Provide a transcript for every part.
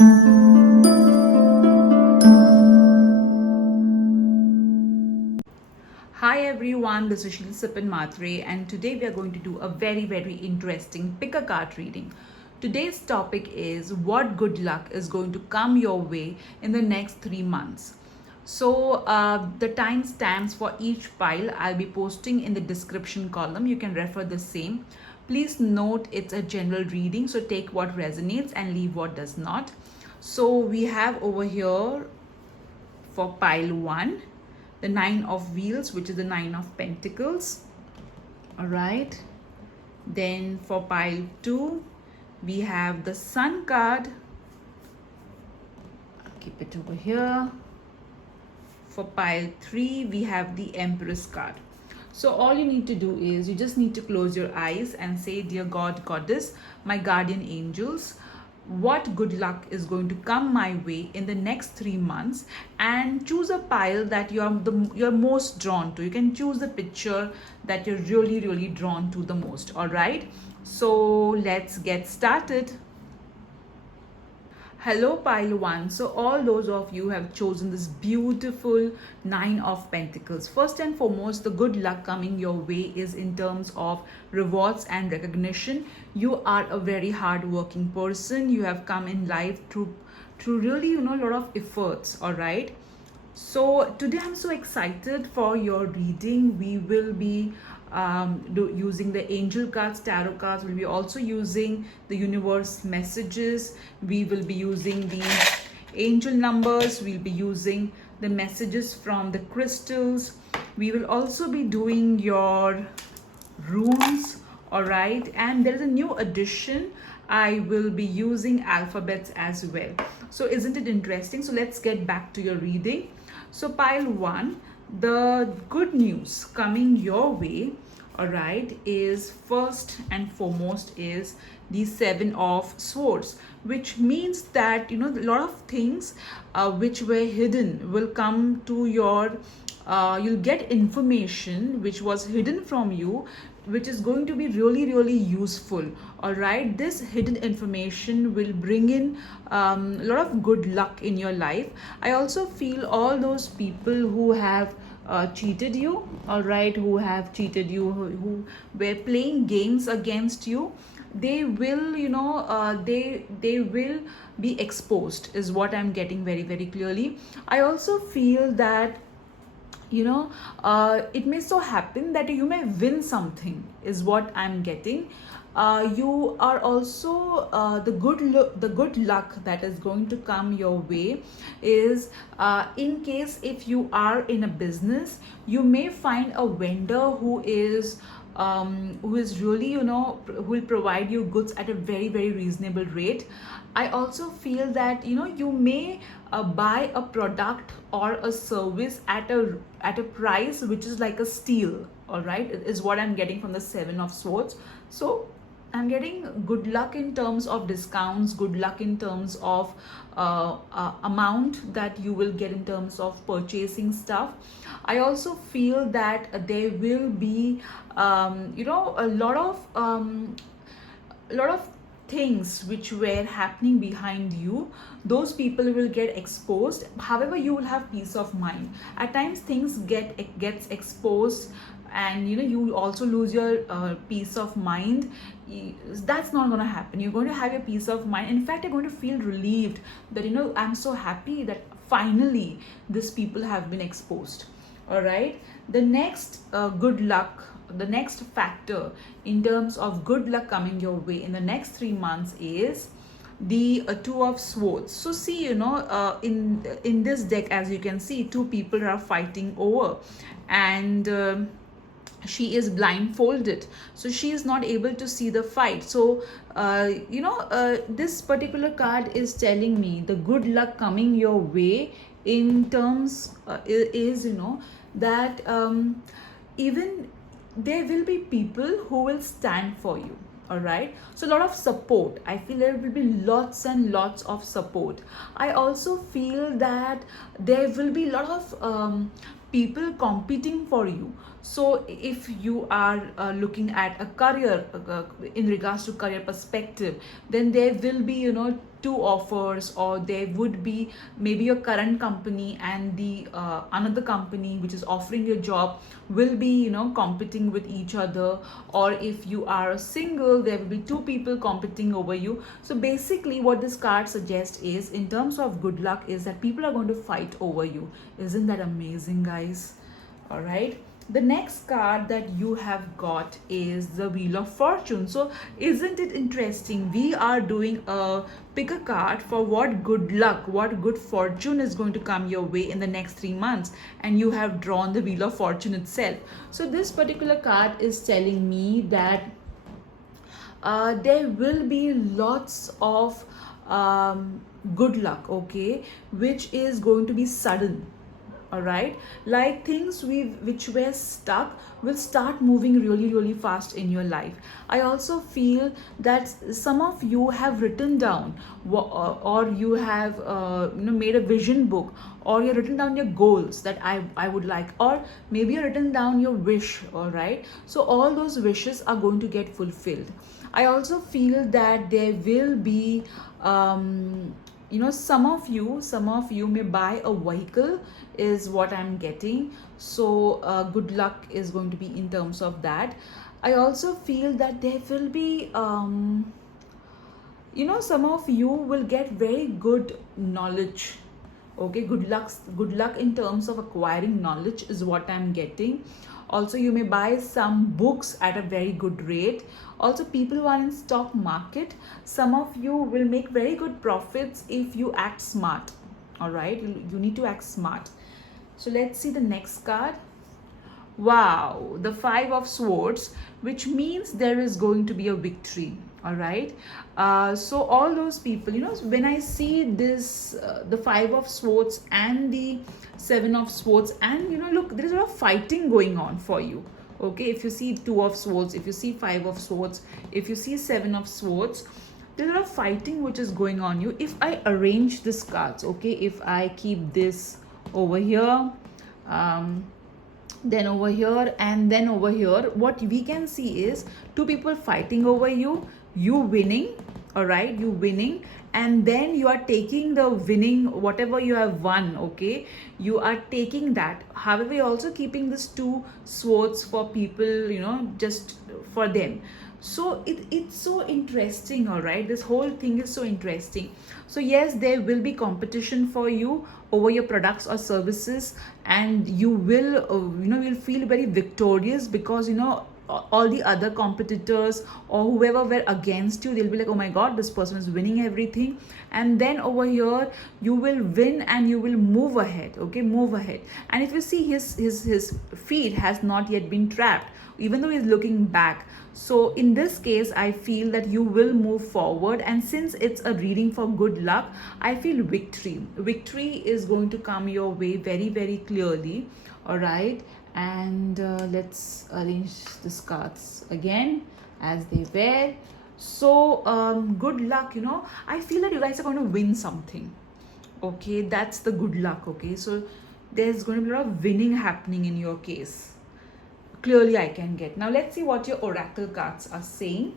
Hi everyone, this is Shil Sipin Matre, and today we are going to do a very interesting pick a card reading. Today's topic is what good luck is going to come your way in the next 3 months. So the time stamps for each pile I'll be posting in the description column. You can refer the same. Please note it's a general reading, so take what resonates and leave what does not. So we have over here for pile 1 the 9 of wheels, which is the 9 of pentacles. All right, then for pile 2 we have the sun card. I'll keep it over here. For pile 3 we have the empress card. So all you need to do is you just need to close your eyes and say, dear God, Goddess, my guardian angels, what good luck is going to come my way in the next 3 months, and choose a pile that you're most drawn to. You can choose the picture that you're really drawn to the most. All right, so let's get started. Hello pile 1. So all those of you have chosen this beautiful 9 of pentacles. First and foremost, the good luck coming your way is in terms of rewards and recognition. You are a very hard working person. You have come in life through really a lot of efforts. All right, so today I'm so excited for your reading. We will be using the angel cards, tarot cards. We'll be also using the universe messages. We will be using the angel numbers. We'll be using the messages from the crystals. We will also be doing your runes. All right, and there is a new addition. I will be using alphabets as well. So isn't it interesting? So let's get back to your reading. So pile 1, the good news coming your way, all right, is first and foremost is the 7 of swords, which means that a lot of things which were hidden will come to your you'll get information which was hidden from you, which is going to be really useful. All right, this hidden information will bring in a lot of good luck in your life. I also feel all those people who have cheated you, all right, who have cheated you, who were playing games against you, they will they will be exposed, is what I'm getting very clearly. I also feel that it may so happen that you may win something, is what I'm getting. You are also the good luck that is going to come your way is in case if you are in a business, you may find a vendor who is really who will provide you goods at a very reasonable rate. I also feel that you may buy a product or a service at a price which is like a steal. All right, is what I'm getting from the 7 of swords. So I'm getting good luck in terms of discounts, good luck in terms of amount that you will get in terms of purchasing stuff. I also feel that there will be a lot of things which were happening behind you. Those people will get exposed. However, you will have peace of mind. At times things gets exposed, and you also lose your peace of mind. That's not going to happen. You're going to have your peace of mind. In fact, you're going to feel relieved that I'm so happy that finally these people have been exposed. All right, the next good luck, the next factor in terms of good luck coming your way in the next 3 months is the 2 of swords. So see, in this deck, as you can see, two people are fighting over, and she is blindfolded, so she is not able to see the fight. So this particular card is telling me the good luck coming your way in terms is that even there will be people who will stand for you. All right, so a lot of support. I feel there will be lots and lots of support. I also feel that there will be a lot of people competing for you. So if you are looking at a career in regards to career perspective, then there will be two offers, or there would be maybe your current company and the another company which is offering your job will be, competing with each other. Or if you are single, there will be two people competing over you. So basically what this card suggests is, in terms of good luck, is that people are going to fight over you. Isn't that amazing, guys? All right, the next card that you have got is the Wheel of Fortune. So isn't it interesting? We are doing a pick a card for what good luck, what good fortune is going to come your way in the next 3 months, and you have drawn the Wheel of Fortune itself. So this particular card is telling me that there will be lots of good luck, okay, which is going to be sudden. All right, like things which were stuck will start moving really really fast in your life. I also feel that some of you have written down or you have made a vision book, or you've written down your goals that I would like, or maybe you've written down your wish. All right, so all those wishes are going to get fulfilled. I also feel that there will be some of you may buy a vehicle, is what I'm getting. So good luck is going to be in terms of that. I also feel that there will be some of you will get very good knowledge. Okay, good luck in terms of acquiring knowledge is what I'm getting. Also, you may buy some books at a very good rate. Also, people who are in stock market, some of you will make very good profits if you act smart. All right, you need to act smart. So let's see the next card. Wow, the Five of Swords, which means there is going to be a victory. All right, so all those people, when I see this the Five of Swords and the Seven of Swords, and look, there is a lot of fighting going on for you. Okay, if you see Two of Swords, if you see Five of Swords, if you see Seven of Swords, there's a lot of fighting which is going on you. If I arrange these cards, okay, if I keep this over here, then over here, and then over here, what we can see is two people fighting over you, you winning. All right, you winning, and then you are taking the winning, whatever you have won. Okay, you are taking that. However, you're also keeping this two swords for people, just for them. So it's so interesting. All right, this whole thing is so interesting. So yes, there will be competition for you over your products or services, and you will you'll feel very victorious, because all the other competitors or whoever were against you, they'll be like, oh my god, this person is winning everything. And then over here you will win and you will move ahead. Okay, move ahead. And if you see, his feet has not yet been trapped, even though he's looking back. So in this case, I feel that you will move forward, and since it's a reading for good luck, I feel victory is going to come your way very very clearly. All right, and let's arrange these cards again as they were. So good luck. I feel that you guys are going to win something. Okay, that's the good luck. Okay, so there's going to be a lot of winning happening in your case. Clearly I can get. Now let's see what your oracle cards are saying.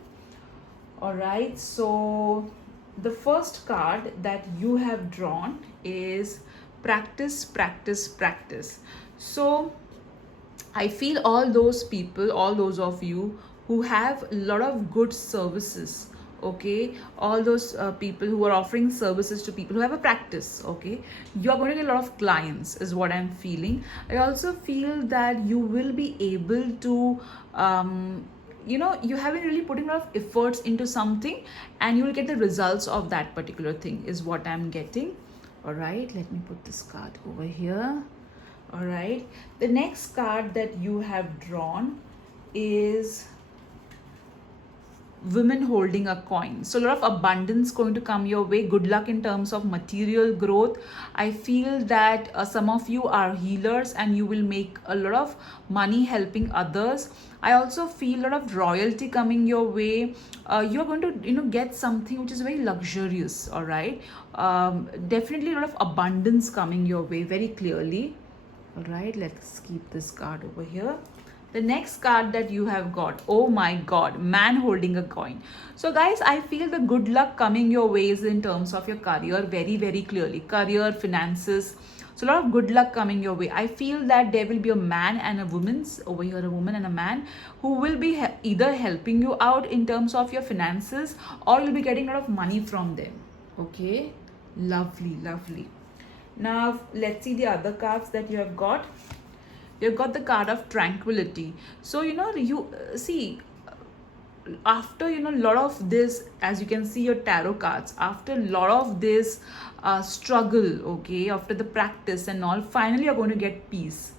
All right, so the first card that you have drawn is practice, practice, practice. So I feel all those people, all those of you who have a lot of good services, okay, all those people who are offering services to people who have a practice, okay, you're going to get a lot of clients is what I'm feeling. I also feel that you will be able to you haven't really putting a lot of efforts into something, and you will get the results of that particular thing is what I'm getting. All right, let me put this card over here. All right, the next card that you have drawn is women holding a coin. So a lot of abundance going to come your way, good luck in terms of material growth. I feel that some of you are healers and you will make a lot of money helping others. I also feel a lot of royalty coming your way. You're going to get something which is very luxurious. All right, definitely a lot of abundance coming your way very clearly. All right, let's keep this card over here. The next card that you have got, oh my god, man holding a coin. So guys, I feel the good luck coming your ways in terms of your career very, very clearly. Career, finances. So a lot of good luck coming your way. I feel that there will be a man and a woman's over here, a woman and a man who will be either helping you out in terms of your finances, or you'll be getting a lot of money from them. Okay, lovely, lovely. Now let's see the other cards that you have got. You've got the card of tranquility. So you see, after a lot of this, as you can see your tarot cards, after a lot of this struggle, okay, after the practice and all, finally you're going to get peace.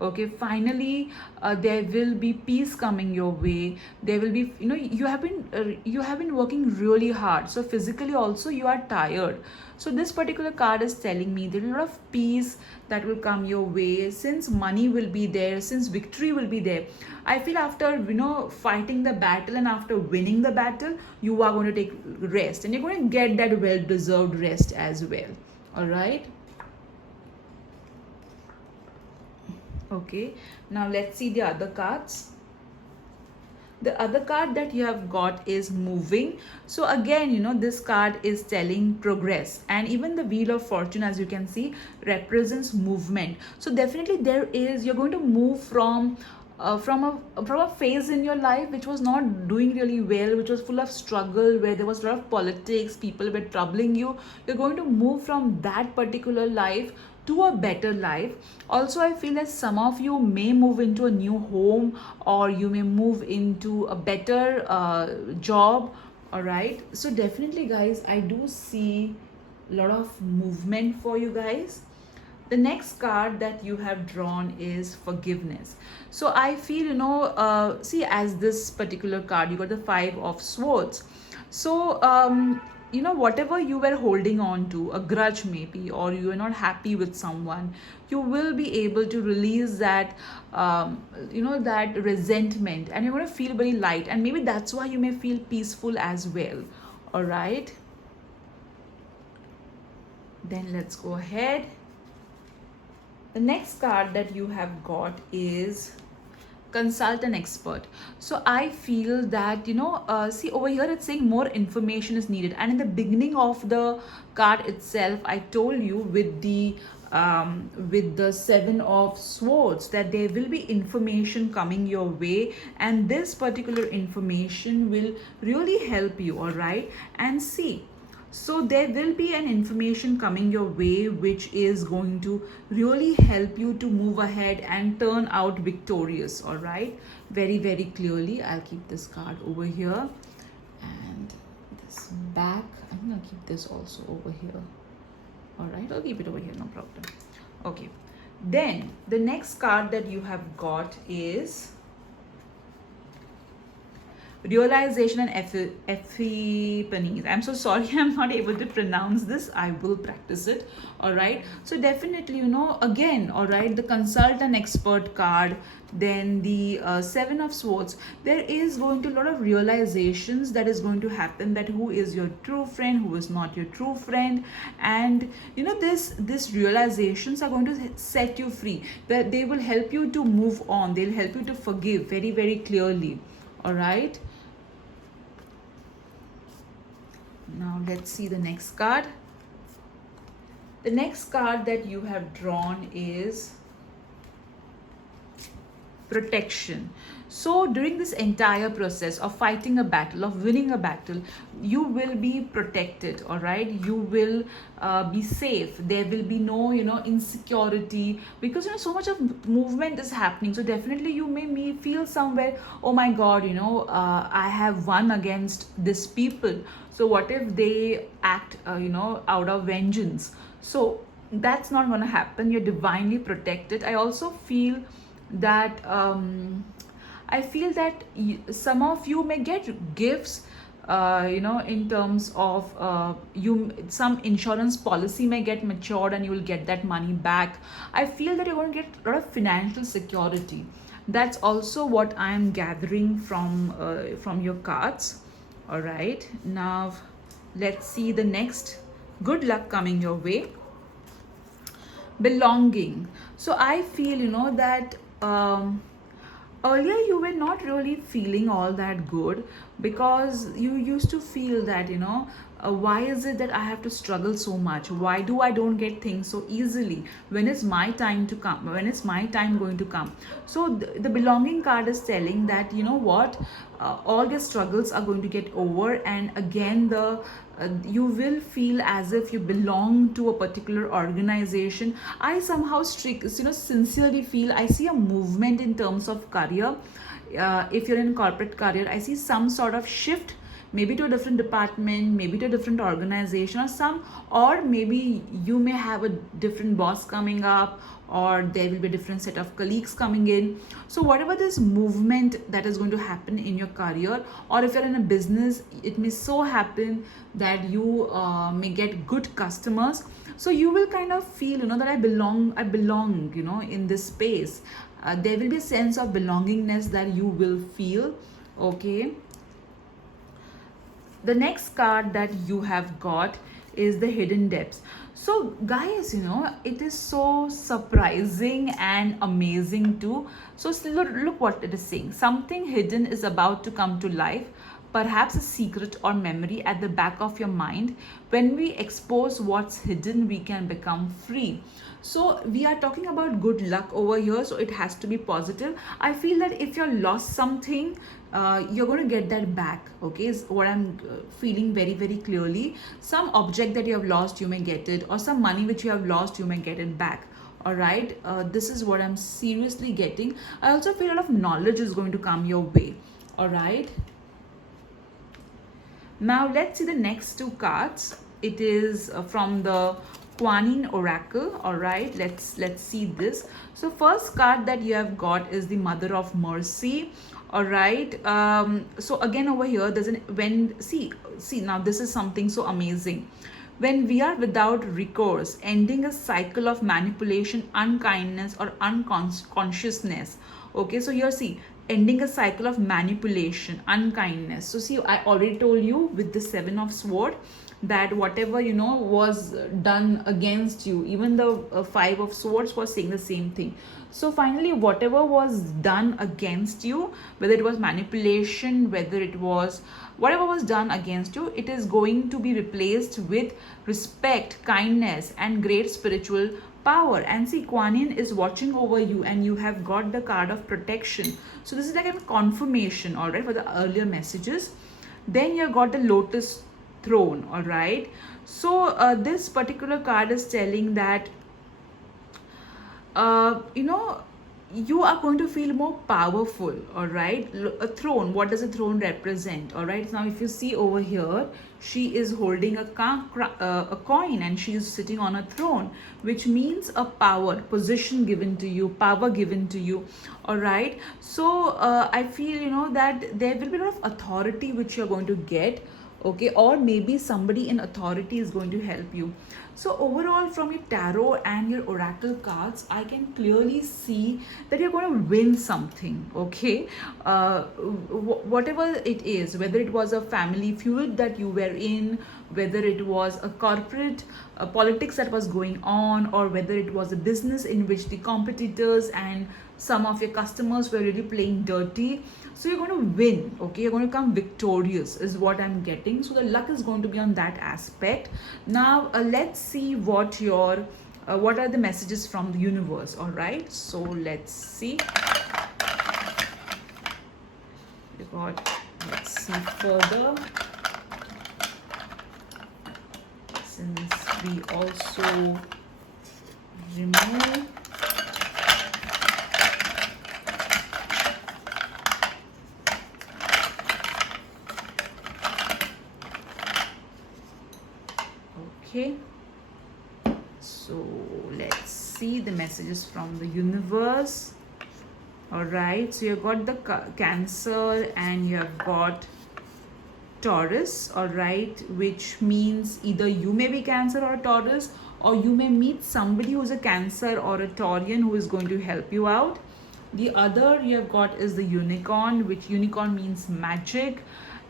Okay, finally there will be peace coming your way. There will be, you have been working really hard, so physically also you are tired. So this particular card is telling me there is a lot of peace that will come your way, since money will be there, since victory will be there. I feel after fighting the battle and after winning the battle, you are going to take rest, and you're going to get that well deserved rest as well. All right. Okay, now let's see the other cards. The other card that you have got is moving. So again, this card is telling progress, and even the wheel of fortune, as you can see, represents movement. So definitely you're going to move from a phase in your life which was not doing really well, which was full of struggle, where there was a lot of politics, people were troubling you. You're going to move from that particular life to a better life. Also, I feel that some of you may move into a new home, or you may move into a better job. All right, so definitely guys, I do see a lot of movement for you guys. The next card that you have drawn is forgiveness. So I feel, see, as this particular card, you got the 5 of swords. So whatever you were holding on to, a grudge maybe, or you are not happy with someone, you will be able to release that that resentment, and you're going to feel very light, and maybe that's why you may feel peaceful as well. All right, then let's go ahead. The next card that you have got is consult an expert. So I feel that see, over here it's saying more information is needed, and in the beginning of the card itself, I told you with the 7 of swords that there will be information coming your way, and this particular information will really help you. All right, and see, so there will be an information coming your way which is going to really help you to move ahead and turn out victorious. All right, very, very clearly. I'll keep this card over here, and this back, I'm gonna keep this also over here. All right, I'll keep it over here, no problem. Okay, then the next card that you have got is realization and epiphanies. I'm so sorry, I'm not able to pronounce this. I will practice it. All right, so definitely, again, all right, the consult an expert card, then the 7 of swords, there is going to a lot of realizations that is going to happen, that who is your true friend, who is not your true friend, and this realizations are going to set you free, that they will help you to move on, they'll help you to forgive very, very clearly. All right, now let's see the next card. The next card that you have drawn is protection. So during this entire process of fighting a battle, of winning a battle, you will be protected. All right, you will be safe. There will be no insecurity, because so much of movement is happening. So definitely you may feel somewhere, oh my god, I have won against this people, so what if they act out of vengeance? So that's not going to happen. You're divinely protected. I also feel that some of you may get gifts, in terms of some insurance policy may get matured and you will get that money back. I feel that you're going to get a lot of financial security. That's also what I am gathering from your cards. All right, now let's see the next good luck coming your way. Belonging. So I feel that earlier you were not really feeling all that good, because you used to feel that, why is it that I have to struggle so much? Why do I don't get things so easily? When is my time to come? When is my time going to come? So the belonging card is telling that, you know what, all your struggles are going to get over, and again the you will feel as if you belong to a particular organization. I somehow sincerely feel I see a movement in terms of career. If you're in corporate career, I see some sort of shift, maybe to a different department, maybe to a different organization, or maybe you may have a different boss coming up, or there will be a different set of colleagues coming in. So whatever this movement that is going to happen in your career, or if you're in a business, it may so happen that you may get good customers. So you will kind of feel, that I belong, in this space. There will be a sense of belongingness that you will feel. Okay, the next card that you have got is the hidden depths. So guys, it is so surprising and amazing too. So look what it is saying. Something hidden is about to come to life, perhaps a secret or memory at the back of your mind. When we expose what's hidden, we can become free. So we are talking about good luck over here, so it has to be positive. I feel that if you lost something, you're going to get that back. Okay, is what I'm feeling very very clearly. Some object that you have lost, you may get it, or some money which you have lost, you may get it back. All right, this is what I'm seriously getting. I also feel a lot of knowledge is going to come your way. All right, now let's see the next two cards. It is from the Kuan Yin Oracle. All right, let's see this. So first card that you have got is the Mother of Mercy. All right. So again over here, there's an when see now this is something so amazing. When we are without recourse, ending a cycle of manipulation, unkindness, or unconsciousness. Okay, so here see, ending a cycle of manipulation, unkindness. So see, I already told you with the Seven of Sword that whatever was done against you, even the Five of Swords was saying the same thing. So finally, whatever was done against you, whether it was manipulation, whether it was whatever was done against you, it is going to be replaced with respect, kindness, and great spiritual power. And see, Kuan Yin is watching over you, and you have got the card of protection. So this is like a confirmation, all right, for the earlier messages. Then you got the Lotus Throne. All right, so this particular card is telling that you are going to feel more powerful. All right, a throne, what does a throne represent? All right, now if you see over here, she is holding a coin, and she is sitting on a throne, which means a power, position given to you, power given to you. All right, so I feel that there will be a lot of authority which you're going to get. Okay, or maybe somebody in authority is going to help you. So overall, from your tarot and your oracle cards, I can clearly see that you're going to win something. Okay, whatever it is, whether it was a family feud that you were in, whether it was a corporate politics that was going on, or whether it was a business in which the competitors and some of your customers were really playing dirty. So you're going to win. Okay, you're going to come victorious is what I'm getting. So the luck is going to be on that aspect. Now let's see what are the messages from the universe. All right, so let's see. Let's see further, since we also remove. Okay, so let's see the messages from the universe. All right, so you've got the Cancer, and you have got Taurus. All right, which means either you may be Cancer or a Taurus, or you may meet somebody who's a Cancer or a Taurian who is going to help you out. The other you have got is the Unicorn, which unicorn means magic,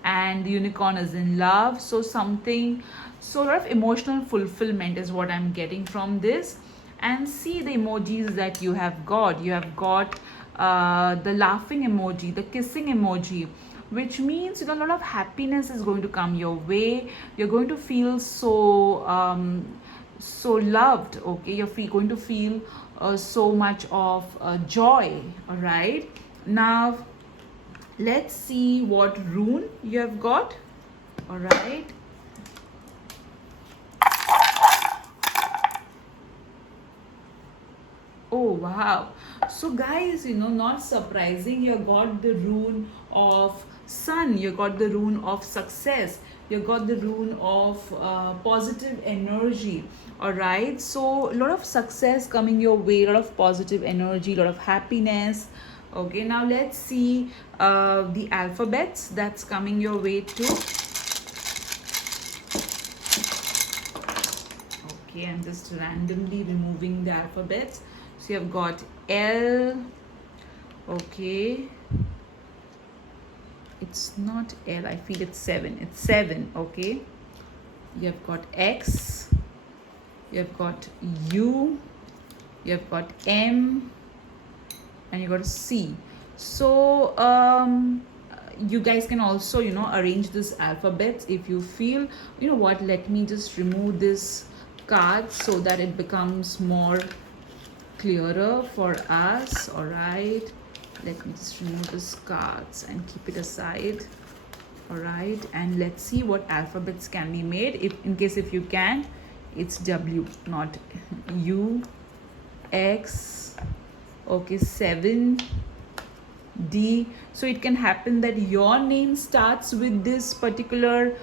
and the unicorn is in love. So a lot of emotional fulfillment is what I'm getting from this. And see the emojis that you have got. You have got the laughing emoji, the kissing emoji, which means, you know, a lot of happiness is going to come your way. You're going to feel so loved. Okay, going to feel so much of joy. All right, now let's see what rune you have got. All right, oh wow. So guys, you know, not surprising, you got the rune of sun, you got the rune of success, you got the rune of positive energy. All right, so a lot of success coming your way, a lot of positive energy, a lot of happiness. Okay, now let's see the alphabets that's coming your way too. Okay, I'm just randomly removing the alphabets. So you have got L. Okay, it's not L, I feel it's 7. It's 7. Okay, you have got X, you have got U, you have got M, and you got a C. So you guys can also, you know, arrange this alphabet if you feel. You know what, let me just remove this card so that it becomes more clearer for us. All right, let me just remove these cards and keep it aside. All right, and let's see what alphabets can be made. If in case if you can, it's W, not U, X. Okay, 7, D. So it can happen that your name starts with this particular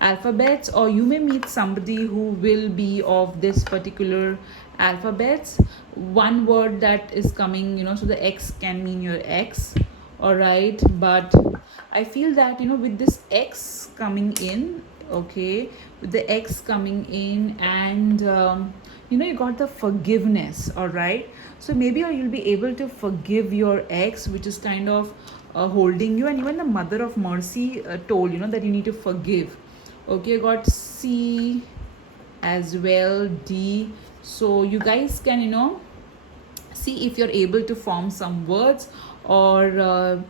alphabets, or you may meet somebody who will be of this particular alphabets. One word that is coming, you know, so the X can mean your X. All right, but I feel that, you know, with this X coming in, okay, with the X coming in, and you know, you got the forgiveness. All right, so maybe you'll be able to forgive your ex, which is kind of holding you. And even the Mother of Mercy told, you know, that you need to forgive. Okay, I got C as well, D. So you guys can, you know, see if you're able to form some words, or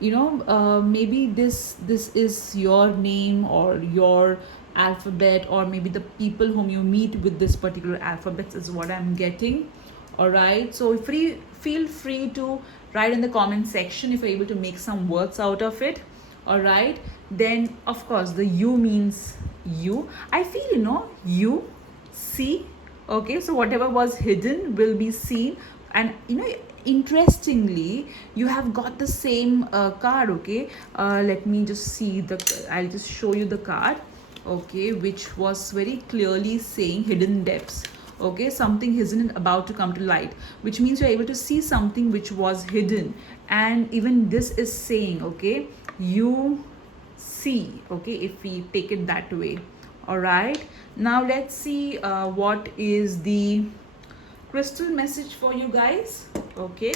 you know, maybe this is your name or your alphabet, or maybe the people whom you meet with this particular alphabet is what I'm getting. All right, so feel free to write in the comment section if you're able to make some words out of it. All right, then of course the U means you. I feel, you know, you see. Okay, so whatever was hidden will be seen. And you know, interestingly, you have got the same card. Okay, let me just see I'll just show you the card. Okay, which was very clearly saying hidden depths. Okay, something hidden about to come to light, which means you're able to see something which was hidden. And even this is saying, okay, you see. Okay, if we take it that way. All right, now let's see what is the crystal message for you guys. Okay,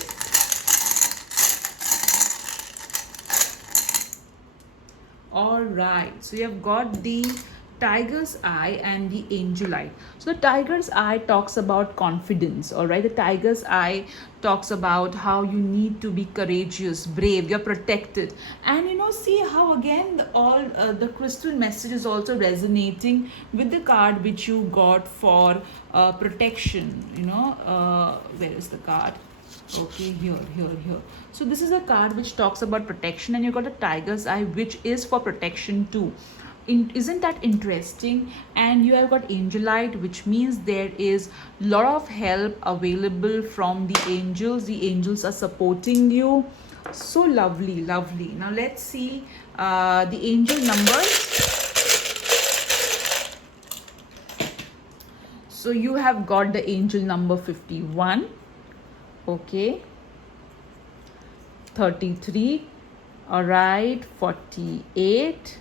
all right, so you have got the tiger's eye and the angel eye. So the tiger's eye talks about confidence. All right, the tiger's eye talks about how you need to be courageous, brave, you're protected. And you know, see how again all the crystal message is also resonating with the card which you got for protection. You know, where is the card? Okay, here. So this is a card which talks about protection, and you got a tiger's eye, which is for protection too. Isn't that interesting? And you have got angelite, which means there is a lot of help available from the angels. The angels are supporting you. So lovely. Now let's see the angel numbers. So you have got the angel number 51. Okay, 33. All right, 48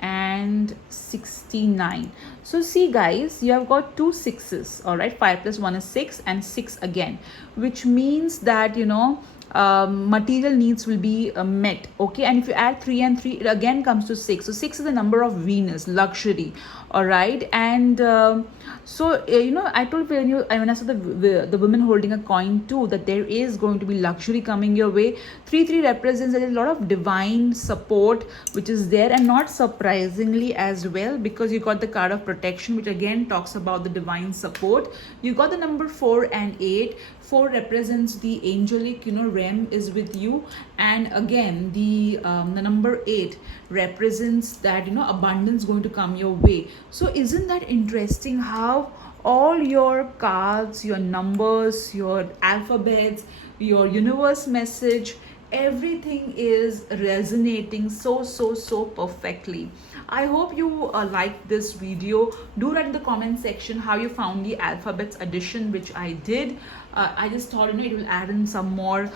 and 69. So see guys, you have got 2 6s. All right, 5 plus 1 is 6, and 6 again, which means that, you know, material needs will be met. Okay, and if you add 3 and 3, it again comes to 6. So 6 is the number of Venus, luxury. all right. And I told when I saw the woman holding a coin too, that there is going to be luxury coming your way. 3 3 represents there is a lot of divine support which is there, and not surprisingly as well, because you got the card of protection, which again talks about the divine support. You got the number 4 and 8. 4 represents the angelic, realm is with you, and again the number 8 represents that abundance going to come your way. So isn't that interesting how all your cards, your numbers, your alphabets, your universe message, everything is resonating so perfectly. I hope you like this video. Do write in the comment section how you found the alphabets addition which I did. I just thought it will add in some more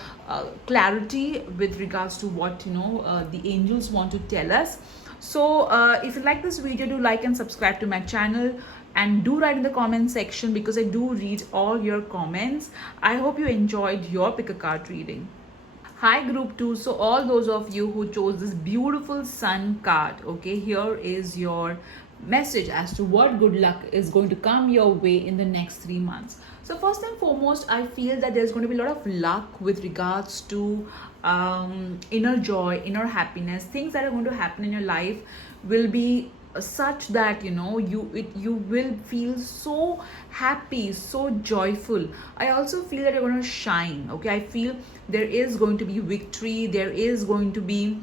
clarity with regards to what the angels want to tell us. So if you like this video, do like and subscribe to my channel, and do write in the comment section because I do read all your comments. I hope you enjoyed your pick a card reading. Hi group 2, so all those of you who chose this beautiful sun card, okay, here is your message as to what good luck is going to come your way in the next 3 months. So first and foremost, I feel that there's going to be a lot of luck with regards to inner joy, inner happiness. Things that are going to happen in your life will be such that you will feel so happy, so joyful. I also feel that you're going to shine, okay. I feel there is going to be victory, there is going to be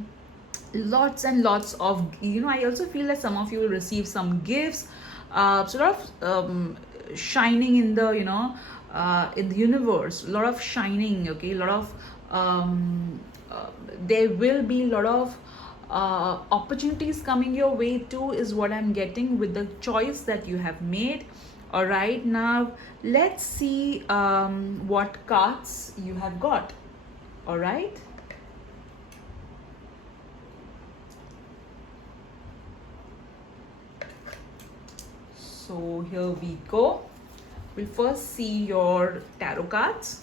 lots and lots of I also feel that some of you will receive some gifts, so a lot of shining in the in the universe, a lot of shining, okay. A lot of there will be a lot of opportunities coming your way too, is what I'm getting with the choice that you have made. All right, now let's see what cards you have got. All right, so here we go. We'll first see your tarot cards.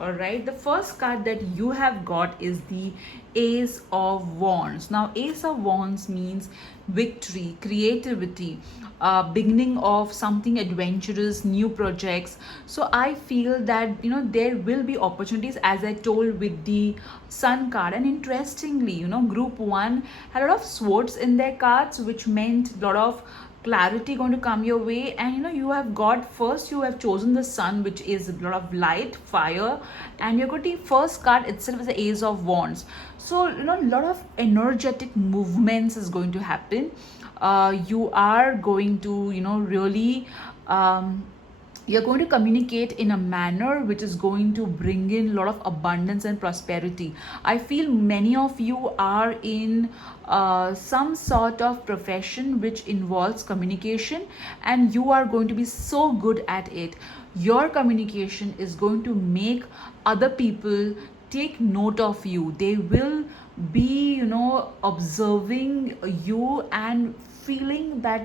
All right, the first card that you have got is the Ace of Wands. Now Ace of Wands means victory, creativity, beginning of something adventurous, new projects. So I feel that there will be opportunities, as I told with the Sun card. And interestingly, group 1 had a lot of swords in their cards, which meant a lot of clarity going to come your way. And you have got, first you have chosen the sun, which is a lot of light, fire, and you're going to first card itself is the Ace of Wands. So a lot of energetic movements is going to happen. You are going to really you're going to communicate in a manner which is going to bring in a lot of abundance and prosperity. I feel many of you are in some sort of profession which involves communication, and you are going to be so good at it. Your communication is going to make other people take note of you. They will be observing you and feeling that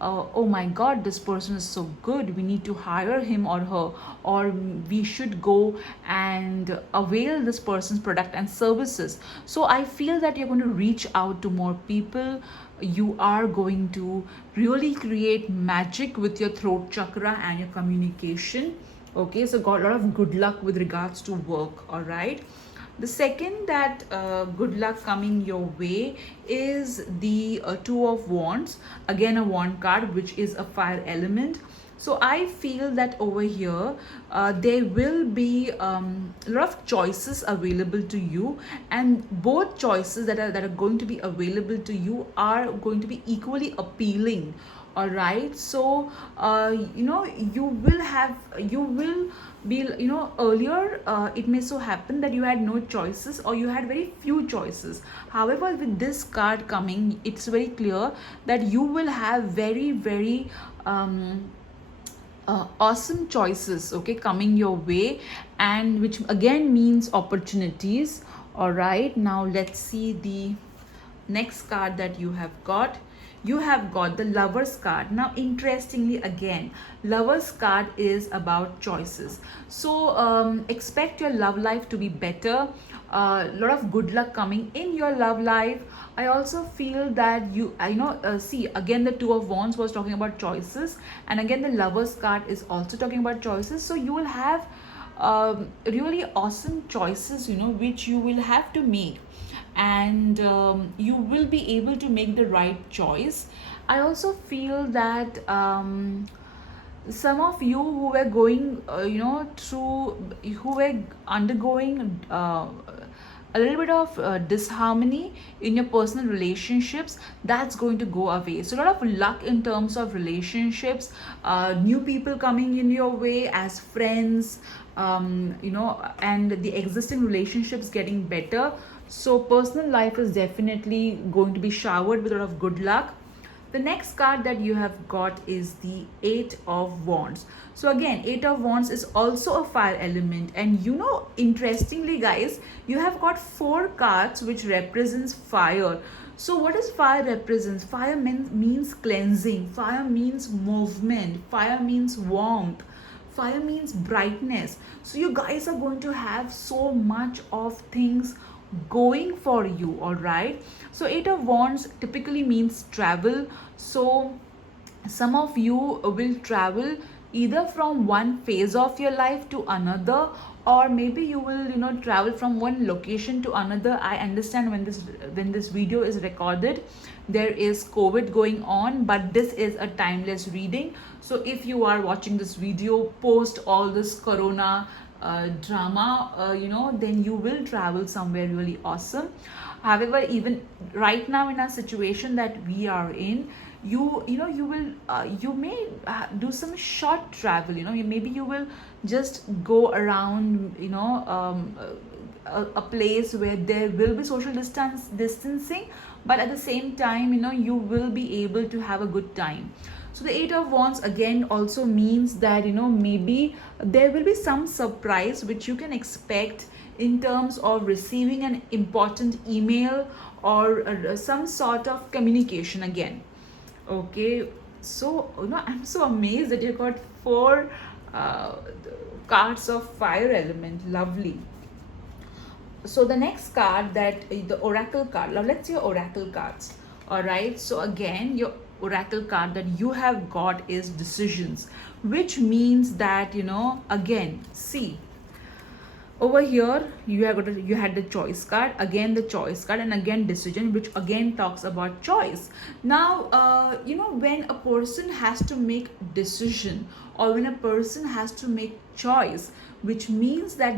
oh my god, this person is so good, we need to hire him or her, or we should go and avail this person's product and services. So I feel that you're going to reach out to more people. You are going to really create magic with your throat chakra and your communication, okay. So got a lot of good luck with regards to work. All right, the second that good luck coming your way is the Two of Wands, again a wand card, which is a fire element. So I feel that over here there will be a lot of choices available to you, and both choices that are going to be available to you are going to be equally appealing. All right, so you will be earlier it may so happen that you had no choices or you had very few choices. However, with this card coming, it's very clear that you will have very awesome choices, okay, coming your way, and which again means opportunities. All right, now let's see the next card that you have got. you have got the Lovers card. Now interestingly, again, Lovers card is about choices. So expect your love life to be better, a lot of good luck coming in your love life. I also feel that see, again, the Two of Wands was talking about choices, and again the Lovers card is also talking about choices. So you will have really awesome choices, which you will have to make, and you will be able to make the right choice. I also feel that some of you who were going through, who were undergoing a little bit of disharmony in your personal relationships, that's going to go away. So a lot of luck in terms of relationships, new people coming in your way as friends, and the existing relationships getting better. So personal life is definitely going to be showered with a lot of good luck. The next card that you have got is the Eight of Wands. So again, Eight of Wands is also a fire element, and interestingly guys, you have got four cards which represents fire. So what does fire represents? Fire means cleansing, fire means movement, fire means warmth, fire means brightness. So you guys are going to have so much of things going for you. All right, so Eight of Wands typically means travel. So some of you will travel either from one phase of your life to another, or maybe you will travel from one location to another. I understand when this video is recorded, there is COVID going on, but this is a timeless reading. So if you are watching this video post all this corona drama, then you will travel somewhere really awesome. However, even right now in a situation that we are in, you may do some short travel. Maybe you will just go around, a place where there will be social distancing, but at the same time, you will be able to have a good time. So the Eight of Wands again also means that maybe there will be some surprise which you can expect in terms of receiving an important email or some sort of communication again. Okay, so I'm so amazed that you got four uh, cards of fire element. Lovely. So the next card, that the Oracle card. Now let's see your Oracle cards. All right, so again, your Oracle card that you have got is decisions, which means that again, see, over here you had the choice card, again the choice card, and again decision, which again talks about choice. Now when a person has to make decision, or when a person has to make choice, which means that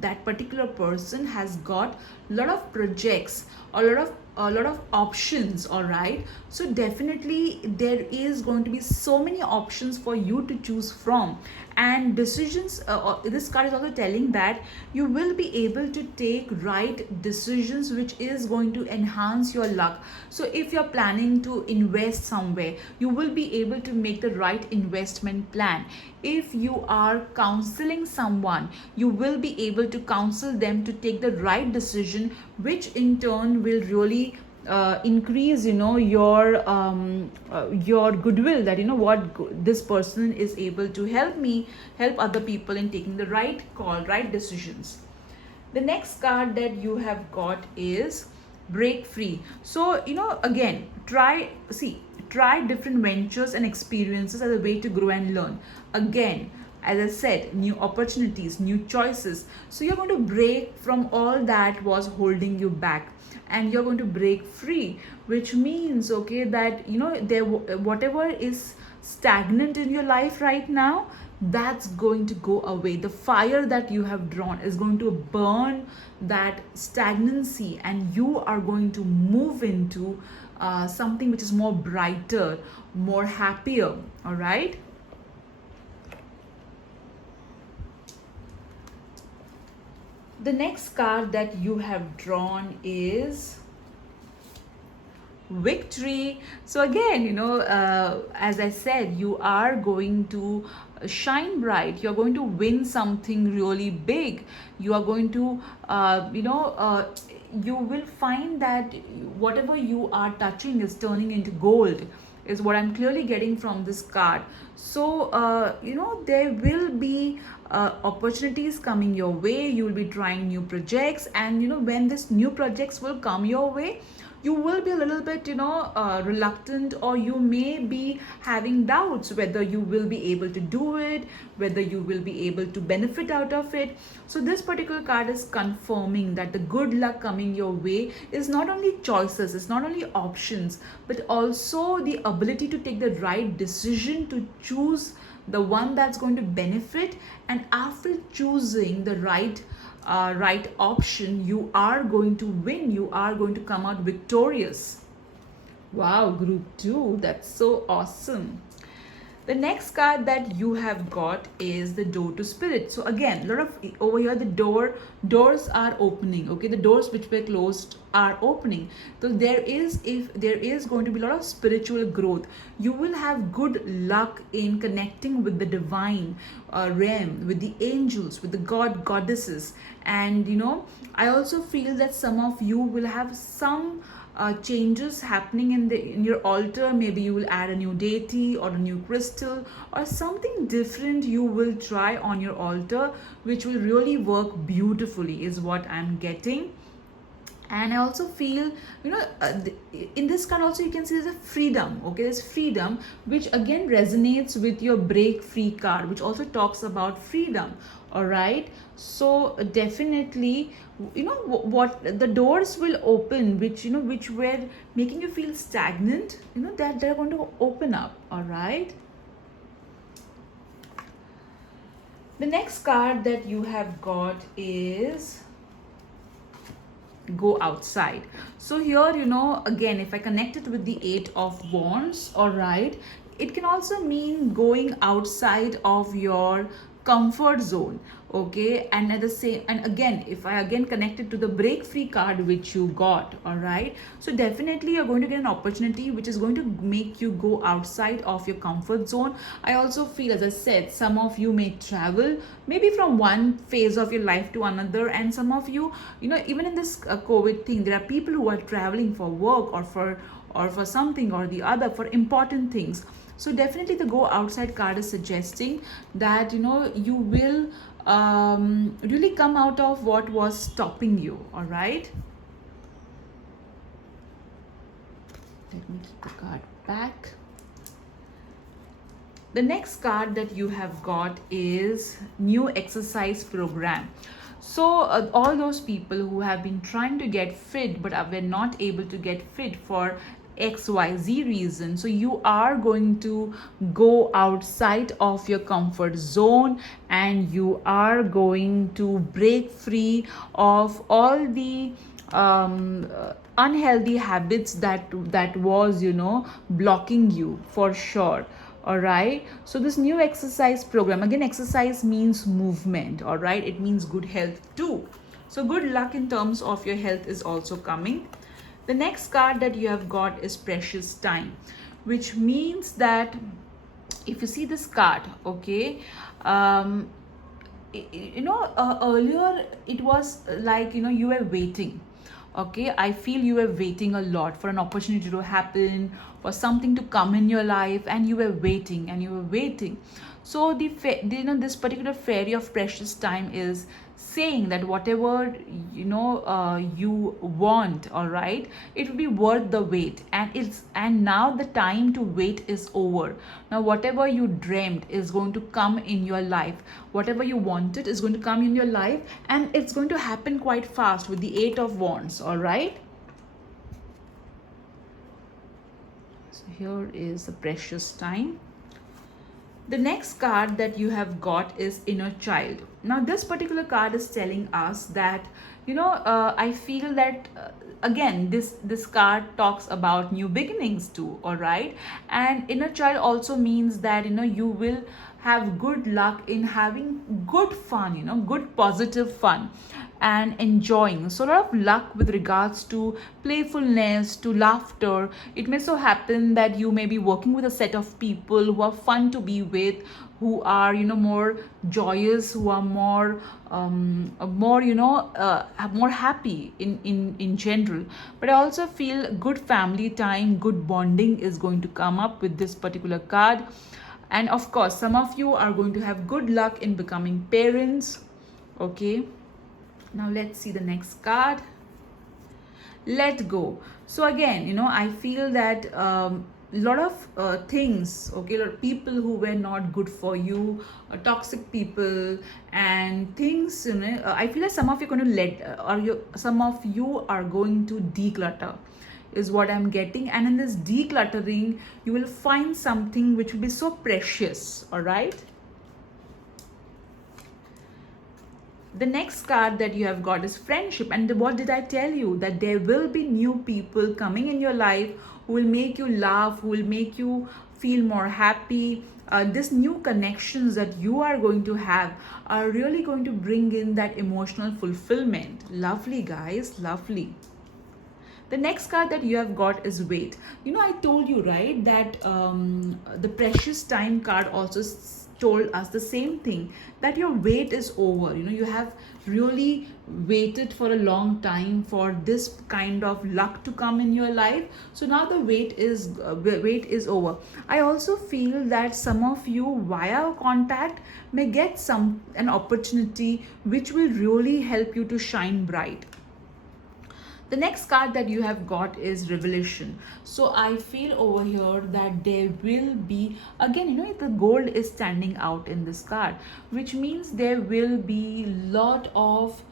that particular person has got a lot of projects, a lot of options. All right, so definitely there is going to be so many options for you to choose from. And decisions, this card is also telling that you will be able to take right decisions, which is going to enhance your luck. So if you're planning to invest somewhere, you will be able to make the right investment plan. If you are counseling someone, you will be able to counsel them to take the right decision, which in turn will really increase your goodwill, that this person is able to help other people in taking the right call, right decisions. The next card that you have got is break free. So again, try different ventures and experiences as a way to grow and learn. Again, as I said, new opportunities, new choices. So you're going to break from all that was holding you back, and you're going to break free, which means that there, whatever is stagnant in your life right now, that's going to go away. The fire that you have drawn is going to burn that stagnancy, and you are going to move into something which is more brighter, more happier. All right. The next card that you have drawn is victory. So again, as I said, you are going to shine bright. You're going to win something really big. You are going to you will find that whatever you are touching is turning into gold, is what I'm clearly getting from this card. So there will be opportunities coming your way. You will be trying new projects, and when this new projects will come your way, you will be a little bit reluctant, or you may be having doubts whether you will be able to do it, whether you will be able to benefit out of it. So this particular card is confirming that the good luck coming your way is not only choices, it's not only options, but also the ability to take the right decision, to choose the one that's going to benefit. And after choosing the right option, you are going to win, you are going to come out victorious. Wow, group 2, that's so awesome. The next card that you have got is the door to spirit. So again, a lot of over here, the doors are opening. Okay, the doors which were closed are opening. So if there is going to be a lot of spiritual growth, you will have good luck in connecting with the divine realm, with the angels, with the goddesses. And I also feel that some of you will have some changes happening in your altar. Maybe you will add a new deity or a new crystal or something different you will try on your altar, which will really work beautifully, is what I'm getting. And I also feel in this card also you can see there's a freedom. Okay, there's freedom, which again resonates with your break free card, which also talks about freedom. All right, so definitely what the doors will open, which were making you feel stagnant, that they're going to open up. All right, the next card that you have got is go outside. So here, again, if I connect it with the 8 of wands, all right, it can also mean going outside of your comfort zone. Okay, and at the same, and again, if I again connect it to the break free card which you got, all right, so definitely you're going to get an opportunity which is going to make you go outside of your comfort zone. I also feel, as I said, some of you may travel, maybe from one phase of your life to another, and some of you, even in this COVID thing, there are people who are traveling for work or for something or the other, for important things. So definitely the go outside card is suggesting that you will really come out of what was stopping you. All right, let me keep the card back. The next card that you have got is new exercise program. So all those people who have been trying to get fit but were not able to get fit for XYZ reason, so you are going to go outside of your comfort zone, and you are going to break free of all the unhealthy habits that was blocking you, for sure. All right, so this new exercise program, again, exercise means movement. All right, it means good health too. So good luck in terms of your health is also coming. The next card that you have got is precious time, which means that if you see this card, okay, earlier it was like you were waiting. Okay, I feel you were waiting a lot for an opportunity to happen, for something to come in your life, and you were waiting and you were waiting. So this particular fairy of precious time is saying that whatever you want, all right, it will be worth the wait, and now the time to wait is over. Now whatever you dreamt is going to come in your life, whatever you wanted is going to come in your life, and it's going to happen quite fast with the 8 of wands. All right, so here is the precious time. The next card that you have got is inner child. Now this particular card is telling us that I feel that again this card talks about new beginnings too, all right? And inner child also means that you will have good luck in having good fun, good positive fun and enjoying. So a lot of luck with regards to playfulness, to laughter. It may so happen that you may be working with a set of people who are fun to be with, who are more joyous, who are more more happy in general. But I also feel good family time, good bonding is going to come up with this particular card. And of course, some of you are going to have good luck in becoming parents. Okay, now let's see the next card. Let go. So again, I feel that lot of things, okay, lot of people who were not good for you, toxic people and things, I feel like some of you are going to some of you are going to declutter, is what I'm getting. And in this decluttering, you will find something which will be so precious, all right? The next card that you have got is friendship. And what did I tell you? That there will be new people coming in your life who will make you laugh, who will make you feel more happy. These new connections that you are going to have are really going to bring in that emotional fulfillment. Lovely, guys, lovely. The next card that you have got is weight. I told you, right, that the precious time card also told us the same thing, that your wait is over. You have really waited for a long time for this kind of luck to come in your life. So now the wait is over. I also feel that some of you via contact may get an opportunity which will really help you to shine bright. The next card that you have got is revelation. So I feel over here that there will be, again, the gold is standing out in this card, which means there will be lot of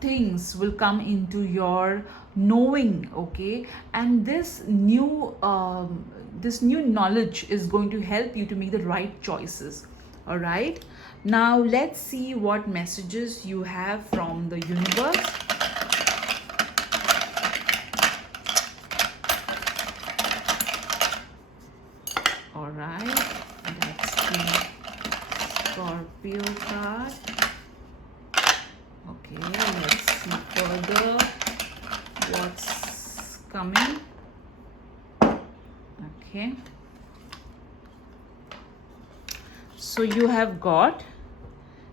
things will come into your knowing, okay? And this new knowledge is going to help you to make the right choices. All right, now let's see what messages you have from the universe. All right, that's the Scorpio card. Okay, let's see further what's coming. Okay, so you have got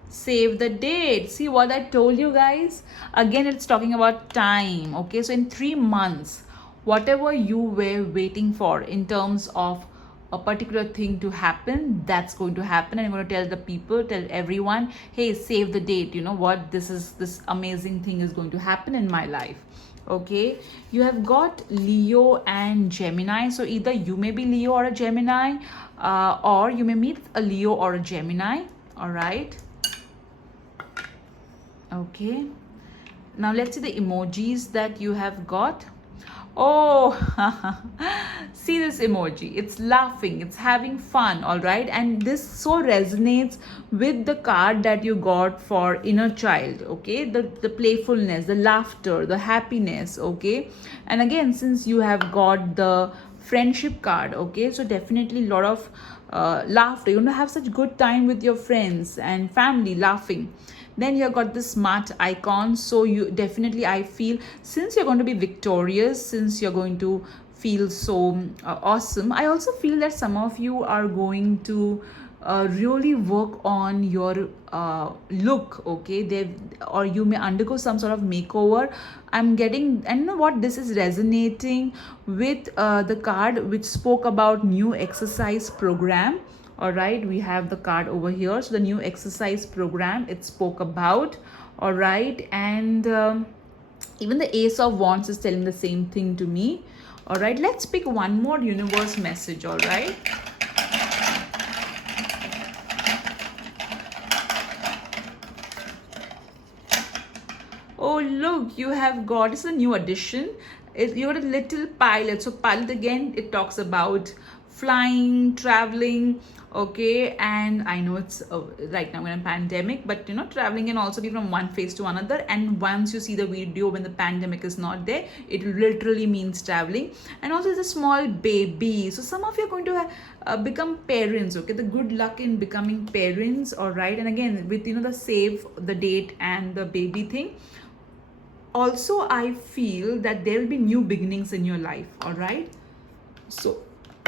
save the date. See what I told you, guys? Again, it's talking about time. Okay, so in 3 months, whatever you were waiting for in terms of a particular thing to happen, that's going to happen. And I'm going to tell the people, tell everyone, hey, save the date. You know what, this amazing thing is going to happen in my life. Okay, you have got Leo and Gemini. So either you may be Leo or a Gemini, or you may meet a Leo or a Gemini. All right, okay, now let's see the emojis that you have got. Oh, see this emoji, it's laughing, it's having fun. All right, and this so resonates with the card that you got for inner child. Okay, the playfulness, the laughter, the happiness. Okay, and again, since you have got the friendship card, okay, so definitely a lot of laughter. You're going to have such good time with your friends and family laughing. Then you have got the smart icon. So you definitely, I feel, since you're going to be victorious, since you're going to feel so awesome, I also feel that some of you are going to really work on your look. Okay, or you may undergo some sort of makeover. I'm getting, and you know what, this is resonating with the card which spoke about new exercise program. All right, we have the card over here. So the new exercise program it spoke about. All right, and even the Ace of Wands is telling the same thing to me. All right, let's pick one more universe message. All right, oh look, you have got, it's a new addition. You got a little pilot. So pilot, again, it talks about flying, traveling. Okay, and I know it's right now in a pandemic, but traveling can also be from one phase to another. And once you see the video when the pandemic is not there, it literally means traveling. And also, it's a small baby, so some of you are going to become parents. Okay, the good luck in becoming parents. All right, and again with the save the date and the baby thing. Also, I feel that there will be new beginnings in your life. All right, so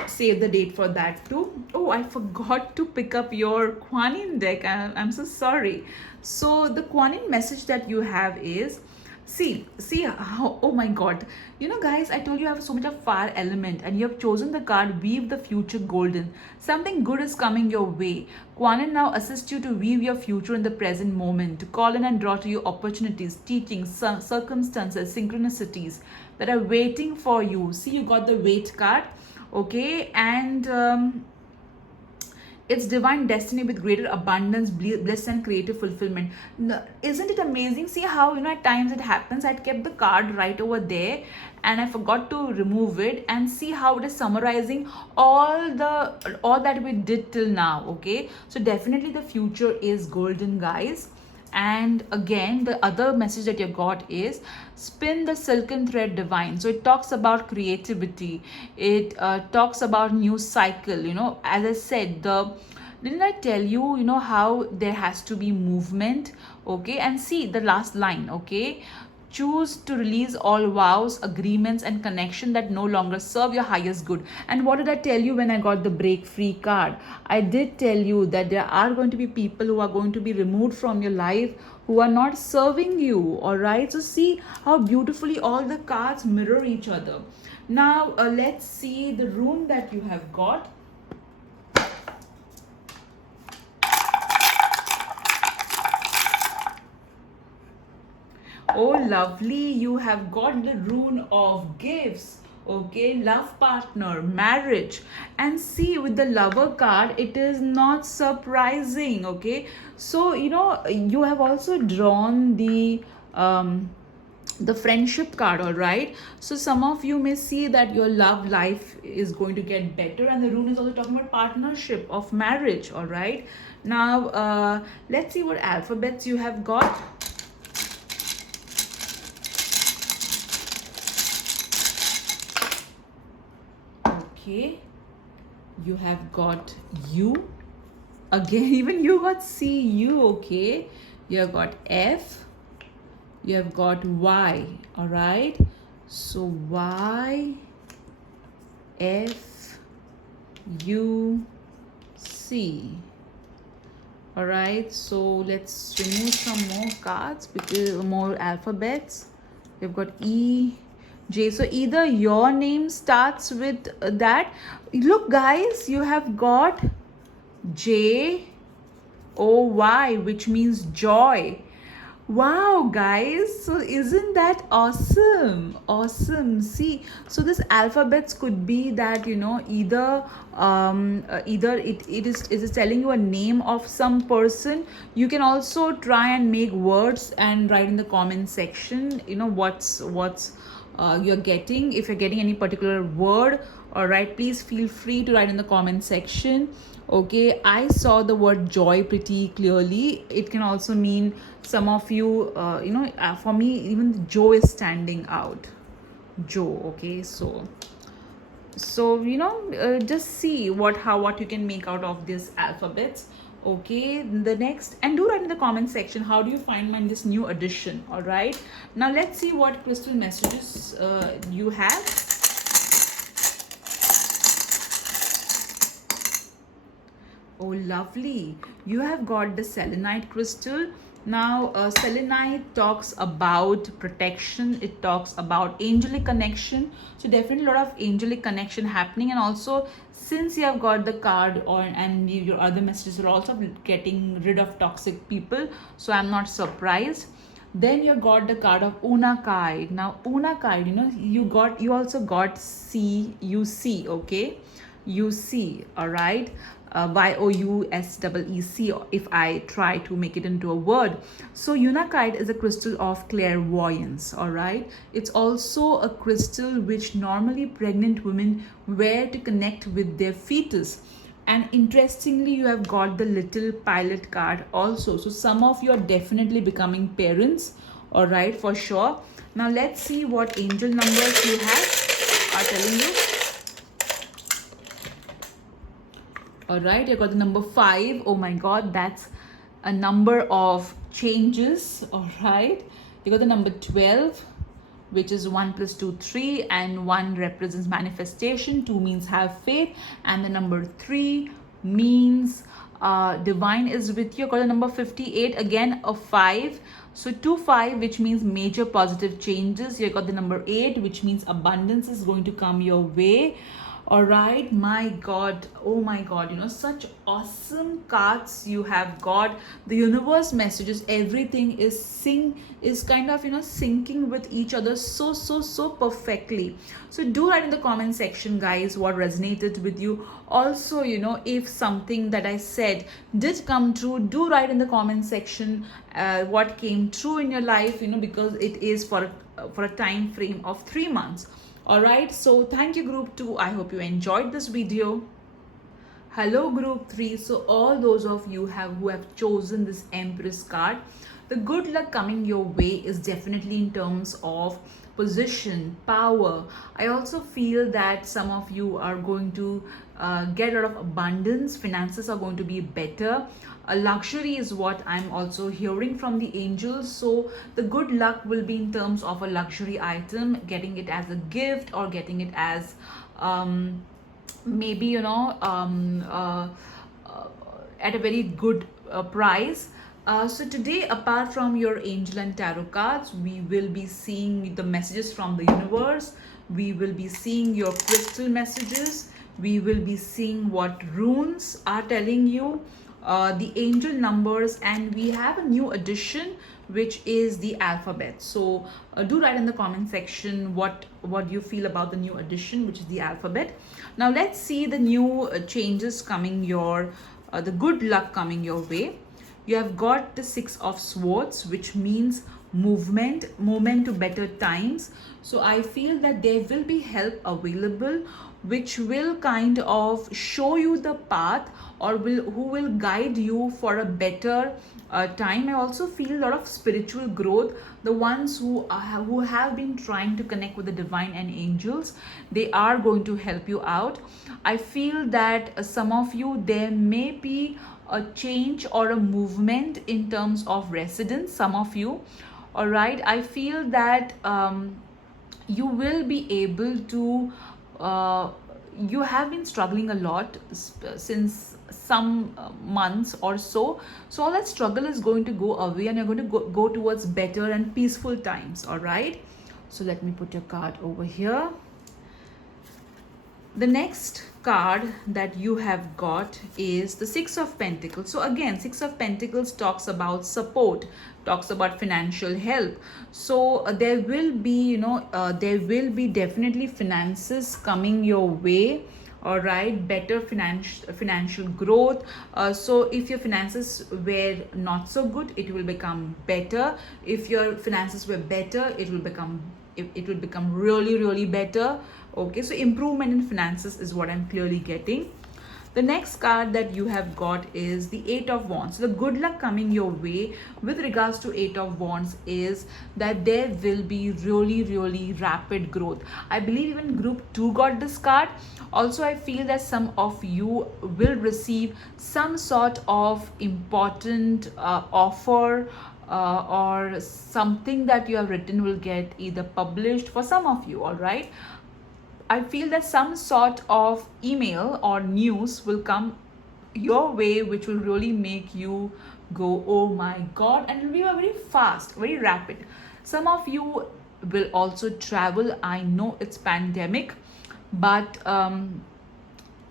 save the date for that too. Oh, I forgot to pick up your Kuan Yin deck. I'm so sorry. So the Kuan Yin message that you have is, see how, oh my god, guys, I told you I have so much of fire element, and you have chosen the card weave the future golden. Something good is coming your way. Kuan Yin now assists you to weave your future in the present moment, to call in and draw to you opportunities, teachings, circumstances, synchronicities that are waiting for you. See, you got the wait card. Okay, and it's divine destiny with greater abundance, bliss, and creative fulfillment. Isn't it amazing? See how at times it happens. I kept the card right over there and I forgot to remove it, and see how it is summarizing all that we did till now. Okay, so definitely the future is golden, guys. And again, the other message that you got is spin the silken thread divine. So it talks about creativity, it talks about new cycle. As I said, didn't I tell you how there has to be movement? Okay, and see the last line. Okay, choose to release all vows, agreements, and connection that no longer serve your highest good. And what did I tell you when I got the break free card? I did tell you that there are going to be people who are going to be removed from your life, who are not serving you. All right, so see how beautifully all the cards mirror each other. Now let's see the rune that you have got. Oh, lovely. You have got the rune of gifts. Okay, love partner, marriage. And see, with the lover card, it is not surprising. Okay, so you have also drawn the friendship card. All right, so some of you may see that your love life is going to get better, and the rune is also talking about partnership of marriage. All right, now let's see what alphabets you have got. Okay, you have got U. Again, even you got C, U. Okay, you have got F, you have got Y. All right, so Y, F, U, C. All right, so let's remove some more cards, because more alphabets. We've got E, J. So either your name starts with that. Look, guys, you have got J O Y, which means joy. Wow, guys, so isn't that awesome? Awesome. See, so this alphabets could be that either it is telling you a name of some person. You can also try and make words and write in the comment section what's you're getting. If you're getting any particular word, all right, please feel free to write in the comment section. Okay, I saw the word joy pretty clearly. It can also mean some of you for me, even Joe is standing out. Joe. Okay, so just see what you can make out of these alphabets. Okay, the next, and do write in the comment section how do you find this new addition. All right, now let's see what crystal messages you have. Oh, lovely. You have got the selenite crystal. Now, selenite talks about protection. It talks about angelic connection. So definitely a lot of angelic connection happening. And also, since you have got the card and your other messages are also getting rid of toxic people, so I'm not surprised. Then you got the card of Unakai. Now, Unakai, you also got C, you see, okay? You see, all right? Yousec, if I try to make it into a word. So Unakite is a crystal of clairvoyance, all right? It's also a crystal which normally pregnant women wear to connect with their fetus. And interestingly, you have got the little pilot card also. So some of you are definitely becoming parents, all right, for sure. Now let's see what angel numbers you have are telling you. All right, I got the number 5. Oh my god, that's a number of changes. All right, you got the number 12, which is 1 plus 2 3, and 1 represents manifestation, 2 means have faith, and the number 3 means divine is with you. Got the number 58, again a 5. So 2 5, which means major positive changes. You got the number 8, which means abundance is going to come your way. All right, my god, oh my god, such awesome cards you have got. The universe messages, everything is kind of syncing with each other so perfectly. So do write in the comment section, guys, what resonated with you. Also, if something that I said did come true, do write in the comment section what came true in your life, because it is for a time frame of 3 months. All right, so thank you group 2. I hope you enjoyed this video. Hello group 3. So all those of you who have chosen this Empress card, the good luck coming your way is definitely in terms of position, power. I also feel that some of you are going to get a lot of abundance. Finances are going to be better. A luxury is what I'm also hearing from the angels. So the good luck will be in terms of a luxury item, getting it as a gift or getting it as maybe at a very good price. So today, apart from your angel and tarot cards, we will be seeing the messages from the universe. We will be seeing your crystal messages. We will be seeing what runes are telling you, the angel numbers, and we have a new addition, which is the alphabet. So do write in the comment section what you feel about the new addition, which is the alphabet. Now let's see the new changes coming the good luck coming your way. You have got the 6 of Swords, which means movement to better times. So I feel that there will be help available, which will kind of show you the path, or who will guide you for a better time. I also feel a lot of spiritual growth. The ones who have been trying to connect with the divine and angels, they are going to help you out. I feel that some of you, there may be a change or a movement in terms of residence, some of you. All right, I feel that you will be able to you have been struggling a lot since some months or so. So all that struggle is going to go away, and you're going to go towards better and peaceful times. All right, so let me put your card over here. The next card that you have got is the 6 of Pentacles. So again, 6 of Pentacles talks about support, talks about financial help. So there will be definitely finances coming your way. All right, better financial growth. So if your finances were not so good, it will become better. If your finances were better, it will become really better. Okay, so improvement in finances is what I'm clearly getting. The next card that you have got is the 8 of Wands. So the good luck coming your way with regards to 8 of Wands is that there will be really rapid growth. I believe even group 2 got this card. Also, I feel that some of you will receive some sort of important offer, or something that you have written will get either published for some of you. All right, I feel that some sort of email or news will come your way, which will really make you go, oh my god, and it will be very fast, very rapid. Some of you will also travel. I know it's pandemic, but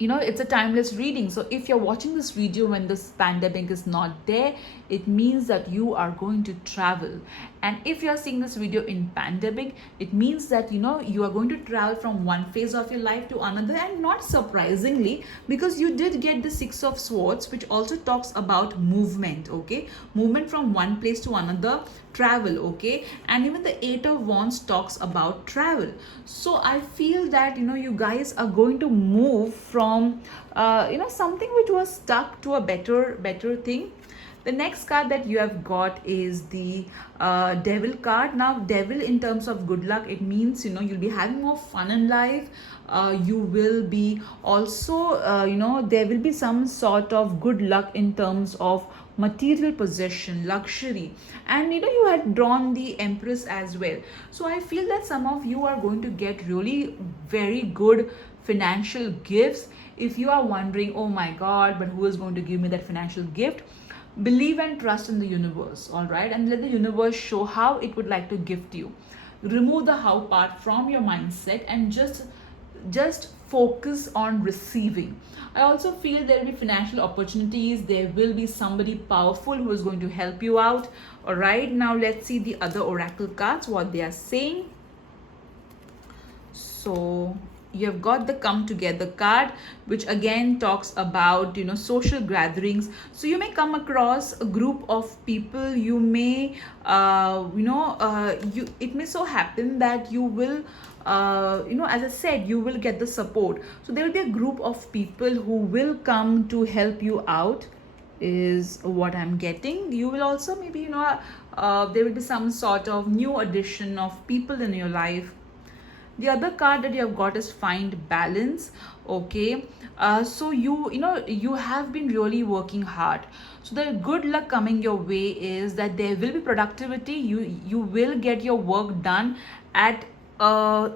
it's a timeless reading. So if you're watching this video when this pandemic is not there, it means that you are going to travel. And if you are seeing this video in pandemic, it means that you are going to travel from one phase of your life to another. And not surprisingly, because you did get the Six of Swords, which also talks about movement, okay, movement from one place to another, travel, okay. And even the Eight of Wands talks about travel. So I feel that you guys are going to move from something which was stuck to a better thing. The next card that you have got is the Devil card. Now, Devil, in terms of good luck, it means you'll be having more fun in life. You will be also there will be some sort of good luck in terms of material possession, luxury. And you had drawn the Empress as well. So I feel that some of you are going to get really very good financial gifts. If you are wondering, oh my god, but who is going to give me that financial gift, believe and trust in the universe, all right, and let the universe show how it would like to gift you. Remove the how part from your mindset and just focus on receiving. I also feel there will be financial opportunities. There will be somebody powerful who is going to help you out. All right, now let's see the other oracle cards, what they are saying. So you have got the Come Together card, which again talks about social gatherings. So you may come across a group of people. You may it may so happen that you will as I said, you will get the support. So there will be a group of people who will come to help you out, is what I'm getting. You will also maybe there will be some sort of new addition of people in your life. The other card that you have got is Find Balance, okay. So you have been really working hard. So the good luck coming your way is that there will be productivity. You will get your work done at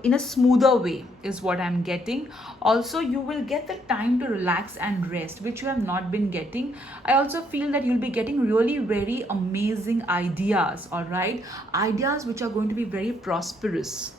in a smoother way, is what I'm getting. Also, you will get the time to relax and rest, which you have not been getting. I also feel that you'll be getting really very amazing ideas, all right, ideas which are going to be very prosperous.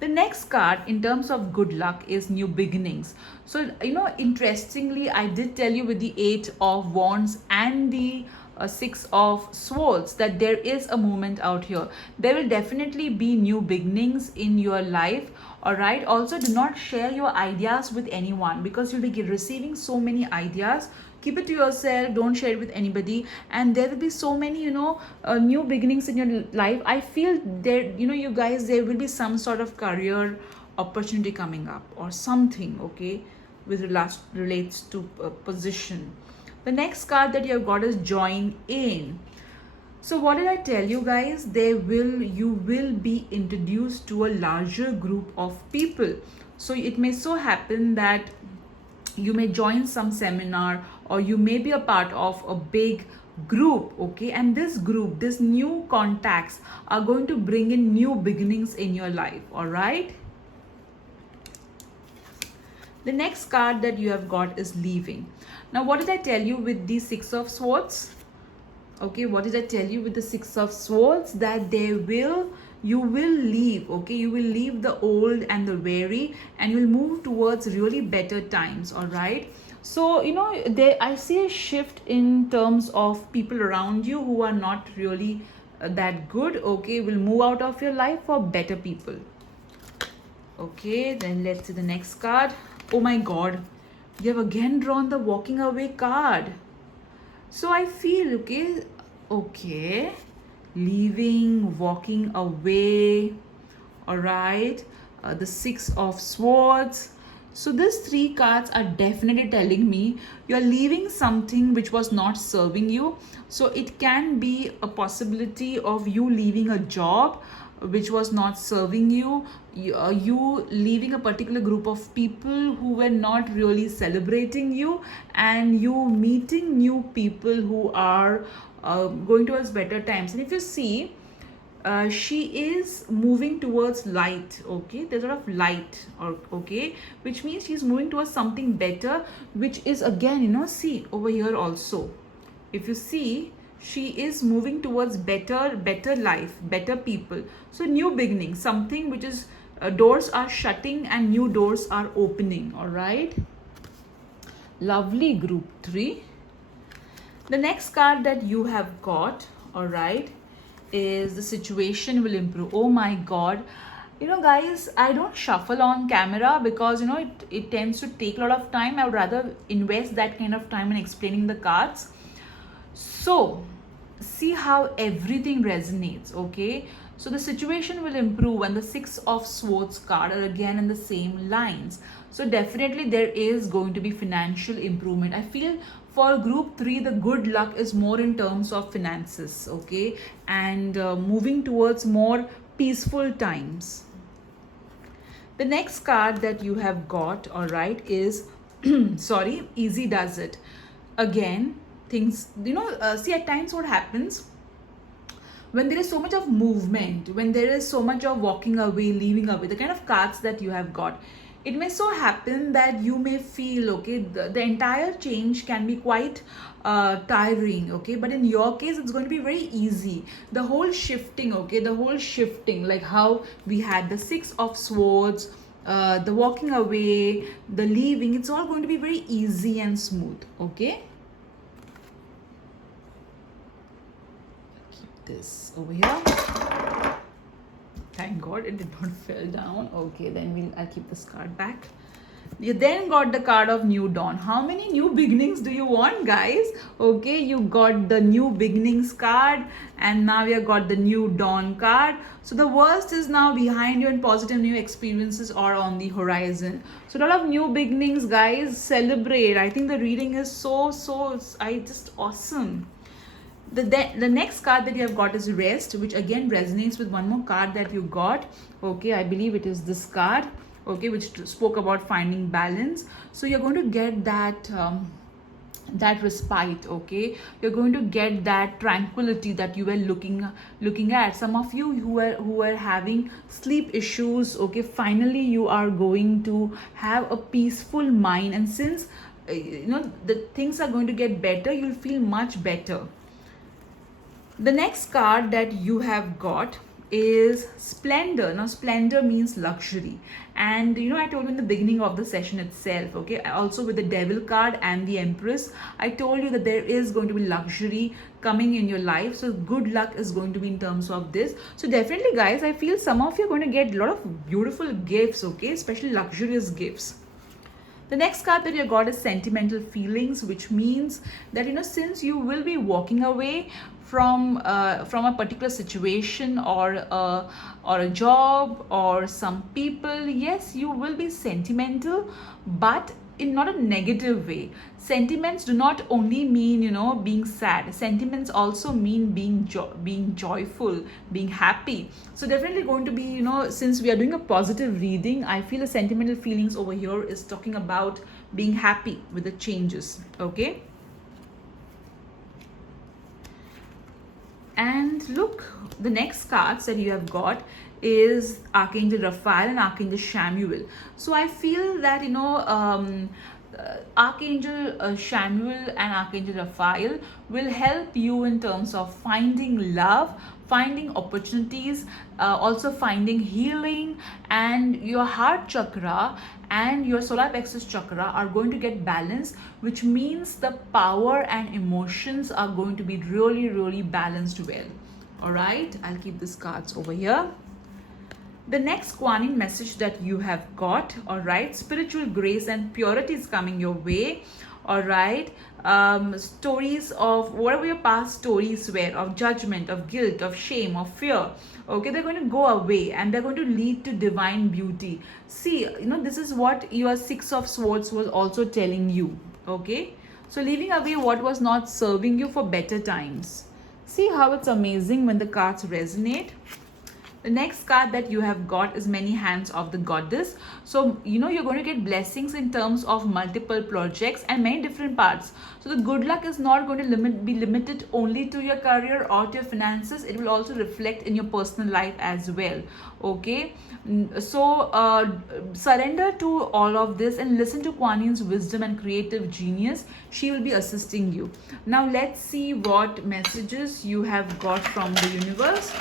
The next card in terms of good luck is New Beginnings. So, interestingly, I did tell you with the Eight of Wands and the Six of Swords that there is a movement out here. There will definitely be new beginnings in your life. All right. Also, do not share your ideas with anyone, because you'll be receiving so many ideas. Keep it to yourself, don't share it with anybody. And there will be so many new beginnings in your life. I feel there you guys, there will be some sort of career opportunity coming up or something, okay, with relates to position. The next card that you have got is Join In. So what did I tell you guys? You will be introduced to a larger group of people. So it may so happen that you may join some seminar, or you may be a part of a big group, okay, and this group, this new contacts are going to bring in new beginnings in your life, all right. The next card that you have got is Leaving. Now, what did I tell you with the Six of Swords? Okay, what did I tell you with the Six of Swords? That you will leave, okay, you will leave the old and the weary, and you will move towards really better times, all right. So I see a shift in terms of people around you who are not really that good, okay, will move out of your life for better people. Okay, then let's see the next card. Oh my god, you have again drawn the Walking Away card. So I feel okay, leaving, walking away, all right. The Six of Swords. So these three cards are definitely telling me you're leaving something which was not serving you. So it can be a possibility of you leaving a job which was not serving you, you leaving a particular group of people who were not really celebrating you, and you meeting new people who are going towards better times. And if you see, she is moving towards light, okay, there's a lot of light, or okay, which means she's moving towards something better, which is again see over here also, if you see, she is moving towards better life, better people. So new beginning, something which is doors are shutting and new doors are opening, all right. Lovely, group 3. The next card that you have got, all right, is the situation will improve. Oh my god. You know, guys, I don't shuffle on camera because, you know, it tends to take a lot of time. I would rather invest that kind of time in explaining the cards. So, see how everything resonates, okay? So, the situation will improve when the Six of Swords card are again in the same lines. So, definitely there is going to be financial improvement. I feel for group 3, the good luck is more in terms of finances, okay? And moving towards more peaceful times. The next card that you have got, all right, is sorry, easy does it. Again, things, you know, see at times what happens when there is so much of movement, when there is so much of walking away, leaving away, the kind of cards that you have got, it may so happen that you may feel, okay, the entire change can be quite tiring, okay, but in your case it's going to be very easy. The whole shifting, okay, the whole shifting, like how we had the Six of Swords, the walking away, the leaving, it's all going to be very easy and smooth, okay. This over here. Thank god it did not fall down. Okay, then I'll keep this card back. You then got the card of New Dawn. How many new beginnings do you want, guys? Okay, you got the New Beginnings card, and now you have got the New Dawn card. So the worst is now behind you, and positive new experiences are on the horizon. So a lot of new beginnings, guys. Celebrate. I think the reading is so just awesome. The next card that you have got is Rest, which again resonates with one more card that you got. Okay, I believe it is this card, okay, which spoke about finding balance. So you're going to get that that respite, okay, you're going to get that tranquility that you were looking at. Some of you who were having sleep issues, okay, finally you are going to have a peaceful mind, and since you know the things are going to get better, you'll feel much better. The next card that you have got is Splendor. Now, Splendor means luxury. And you know, I told you in the beginning of the session itself, okay, also with the Devil card and the Empress, I told you that there is going to be luxury coming in your life. So, good luck is going to be in terms of this. So, definitely, guys, I feel some of you are going to get a lot of beautiful gifts, okay, especially luxurious gifts. The next card that you got is Sentimental Feelings, which means that, you know, since you will be walking away from a particular situation or a job or some people, yes, you will be sentimental, but in not a negative way. Sentiments do not only mean, you know, being sad. Sentiments also mean being joyful, being happy. So definitely going to be, you know, since we are doing a positive reading, I feel the sentimental feelings over here is talking about being happy with the changes, okay. And look, the next cards that you have got is Archangel Raphael and Archangel Chamuel. So I feel that, you know, Archangel Chamuel and Archangel Raphael will help you in terms of finding love, finding opportunities, also finding healing, and your heart chakra and your solar plexus chakra are going to get balanced, which means the power and emotions are going to be really balanced well. All right, I'll keep these cards over here. The next Kuan Yin message that you have got, all right, spiritual grace and purity is coming your way, all right. Stories of whatever your past stories were, of judgment, of guilt, of shame, of fear, okay, they're going to go away and they're going to lead to divine beauty. See, you know, this is what your Six of Swords was also telling you, okay. So leaving away what was not serving you for better times. See how it's amazing when the cards resonate. The next card that you have got is Many Hands of the Goddess. So, you know, you're going to get blessings in terms of multiple projects and many different parts. So, the good luck is not going to be limited only to your career or to your finances. It will also reflect in your personal life as well. Okay. So, surrender to all of this and listen to Kuan Yin's wisdom and creative genius. She will be assisting you. Now, let's see what messages you have got from the universe.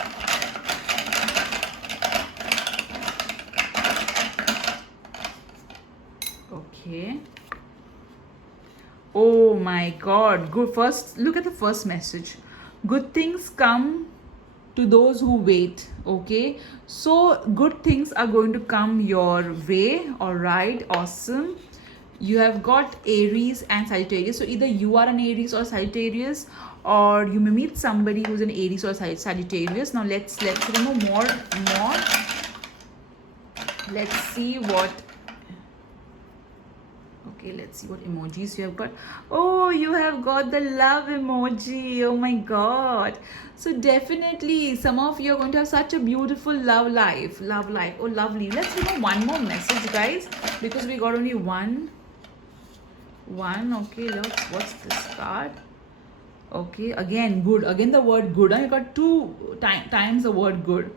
Okay. Oh my god. Good. First, look at the first message. Good things come to those who wait. Okay. So, good things are going to come your way. All right. Awesome. You have got Aries and Sagittarius. So, either you are an Aries or Sagittarius, or you may meet somebody who's an Aries or Sagittarius. Now, let's remove more. Let's see what. Okay, let's see what emojis you have got. Oh, you have got the love emoji. Oh my god. So definitely some of you are going to have such a beautiful love life. Love life. Oh, lovely. Let's remove one more message, guys, because we got only one. Okay, look, what's this card? Okay, again good. Again the word good. I got two times the word good.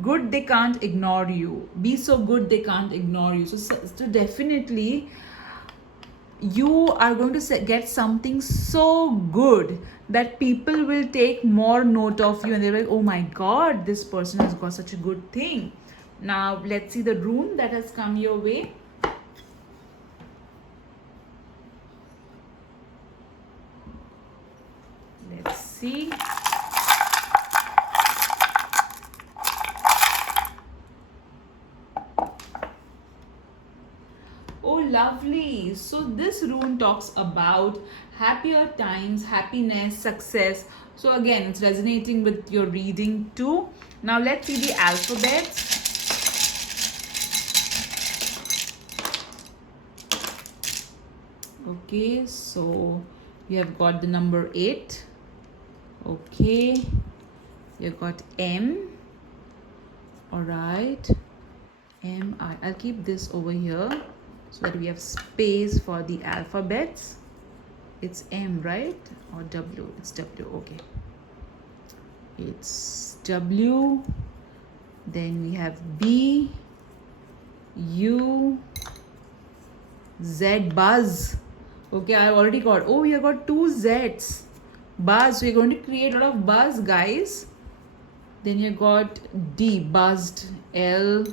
Good, they can't ignore you. Be so good they can't ignore you. So definitely you are going to get something so good that people will take more note of you, and they're like, oh my god, this person has got such a good thing. Now let's see the rune that has come your way. Let's see. Oh, lovely. So this rune talks about happier times, happiness, success. So again, it's resonating with your reading too. Now let's see the alphabets. Okay, so you have got the number 8. Okay, you've got M. All right, I'll keep this over here so that we have space for the alphabets. It's M, right? Or W? It's W. Okay, it's W. Then we have B, U, Z, Buzz. Okay, I already got. Oh, we have got 2 Z's. Buzz. So you're going to create a lot of buzz, guys. Then you got D, buzzed. L.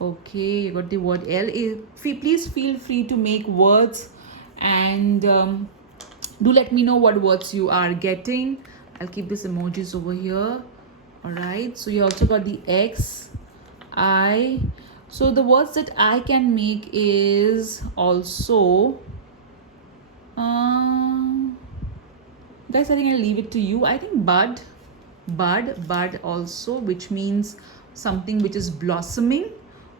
Okay, you got the word L. Please feel free to make words, and do let me know what words you are getting. I'll keep this emojis over here. All right, so you also got the X, I. So the words that I can make is also guys, I think I'll leave it to you. I think bud also, which means something which is blossoming.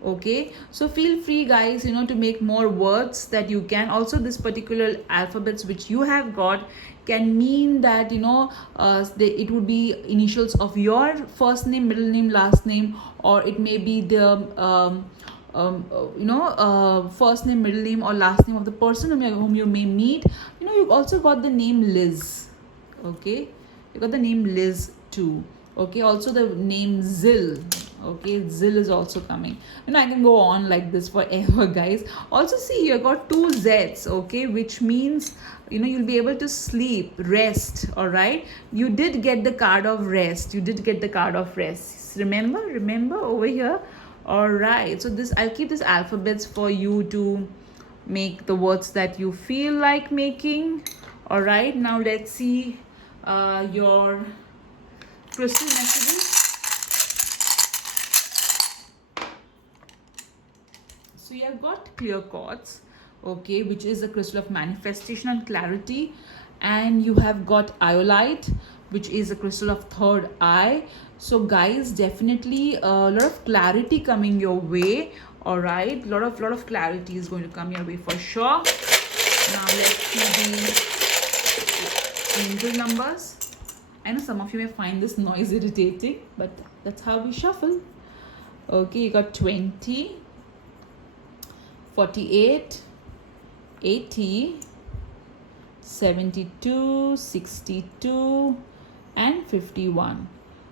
Okay, so feel free, guys, to make more words that you can. Also, this particular alphabets which you have got can mean that it would be initials of your first name, middle name, last name, or it may be the first name, middle name, or last name of the person whom you may meet. You've also got the name Liz. Okay, you got the name Liz too. Okay, also the name Zil. Okay, Zil is also coming. I can go on like this forever, guys. Also, see, you got 2 Z's. Okay, which means you'll be able to sleep, rest. All right, you did get the card of rest. Remember over here. All right, so I'll keep this alphabets for you to make the words that you feel like making. All right, now let's see your crystal messages. So you have got clear quartz, okay, which is a crystal of manifestation and clarity, and you have got iolite, which is a crystal of third eye. So guys, definitely a lot of clarity coming your way. All right, lot of clarity is going to come your way for sure. Now let's see the angel numbers. I know some of you may find this noise irritating, but that's how we shuffle. Okay, you got 20, 48, 80, 72, 62, and 51.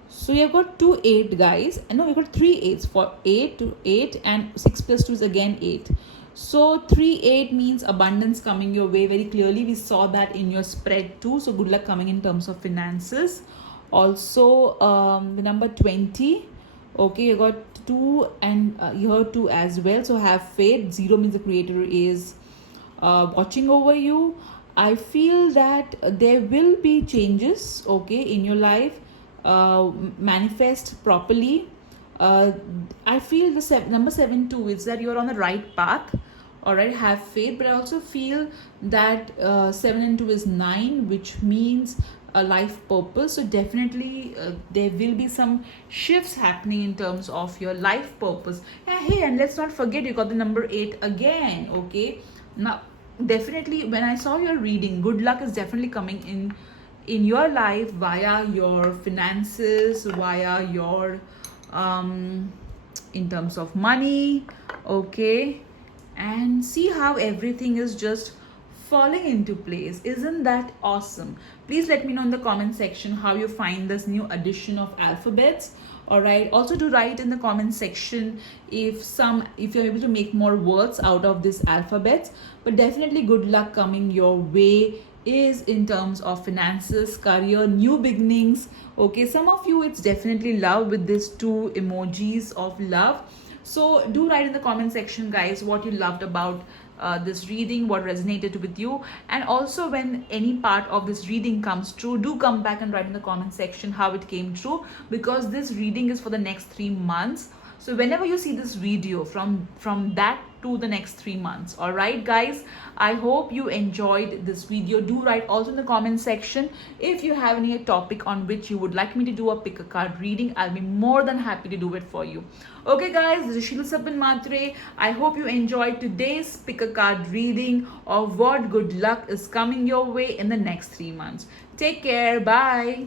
So you've got 2 8, guys. No, we've got 3 8s. For 8 to 8, and 6 plus 2 is again 8. So 3 8 means abundance coming your way very clearly. We saw that in your spread too. So good luck coming in terms of finances. Also, the number 20. Okay, you got 2, and here 2 as well. So have faith. 0 means the creator is watching over you. I feel that there will be changes, okay, in your life, manifest properly. uh, I feel the number 7 too is that you're on the right path. All right, have faith. But I also feel that 7 and 2 is 9, which means a life purpose. So definitely there will be some shifts happening in terms of your life purpose. And hey, and let's not forget you got the number 8 again. Okay, now definitely when I saw your reading, good luck is definitely coming in your life via your finances, via your in terms of money. Okay, and see how everything is just falling into place. Isn't that awesome? Please let me know in the comment section how you find this new addition of alphabets. All right, also do write in the comment section if you're able to make more words out of this alphabets. But definitely good luck coming your way is in terms of finances, career, new beginnings. Okay, some of you it's definitely love with these two emojis of love. So do write in the comment section, guys, what you loved about this reading, what resonated with you. And also when any part of this reading comes true, do come back and write in the comment section how it came true, because this reading is for the next 3 months. So whenever you see this video, from that to the next 3 months. All right, guys, I hope you enjoyed this video. Do write also in the comment section if you have any topic on which you would like me to do a pick a card reading. I'll be more than happy to do it for you. Okay, guys, this is Sheila Sabin Matre. I hope you enjoyed today's pick a card reading of what good luck is coming your way in the next 3 months. Take care. Bye.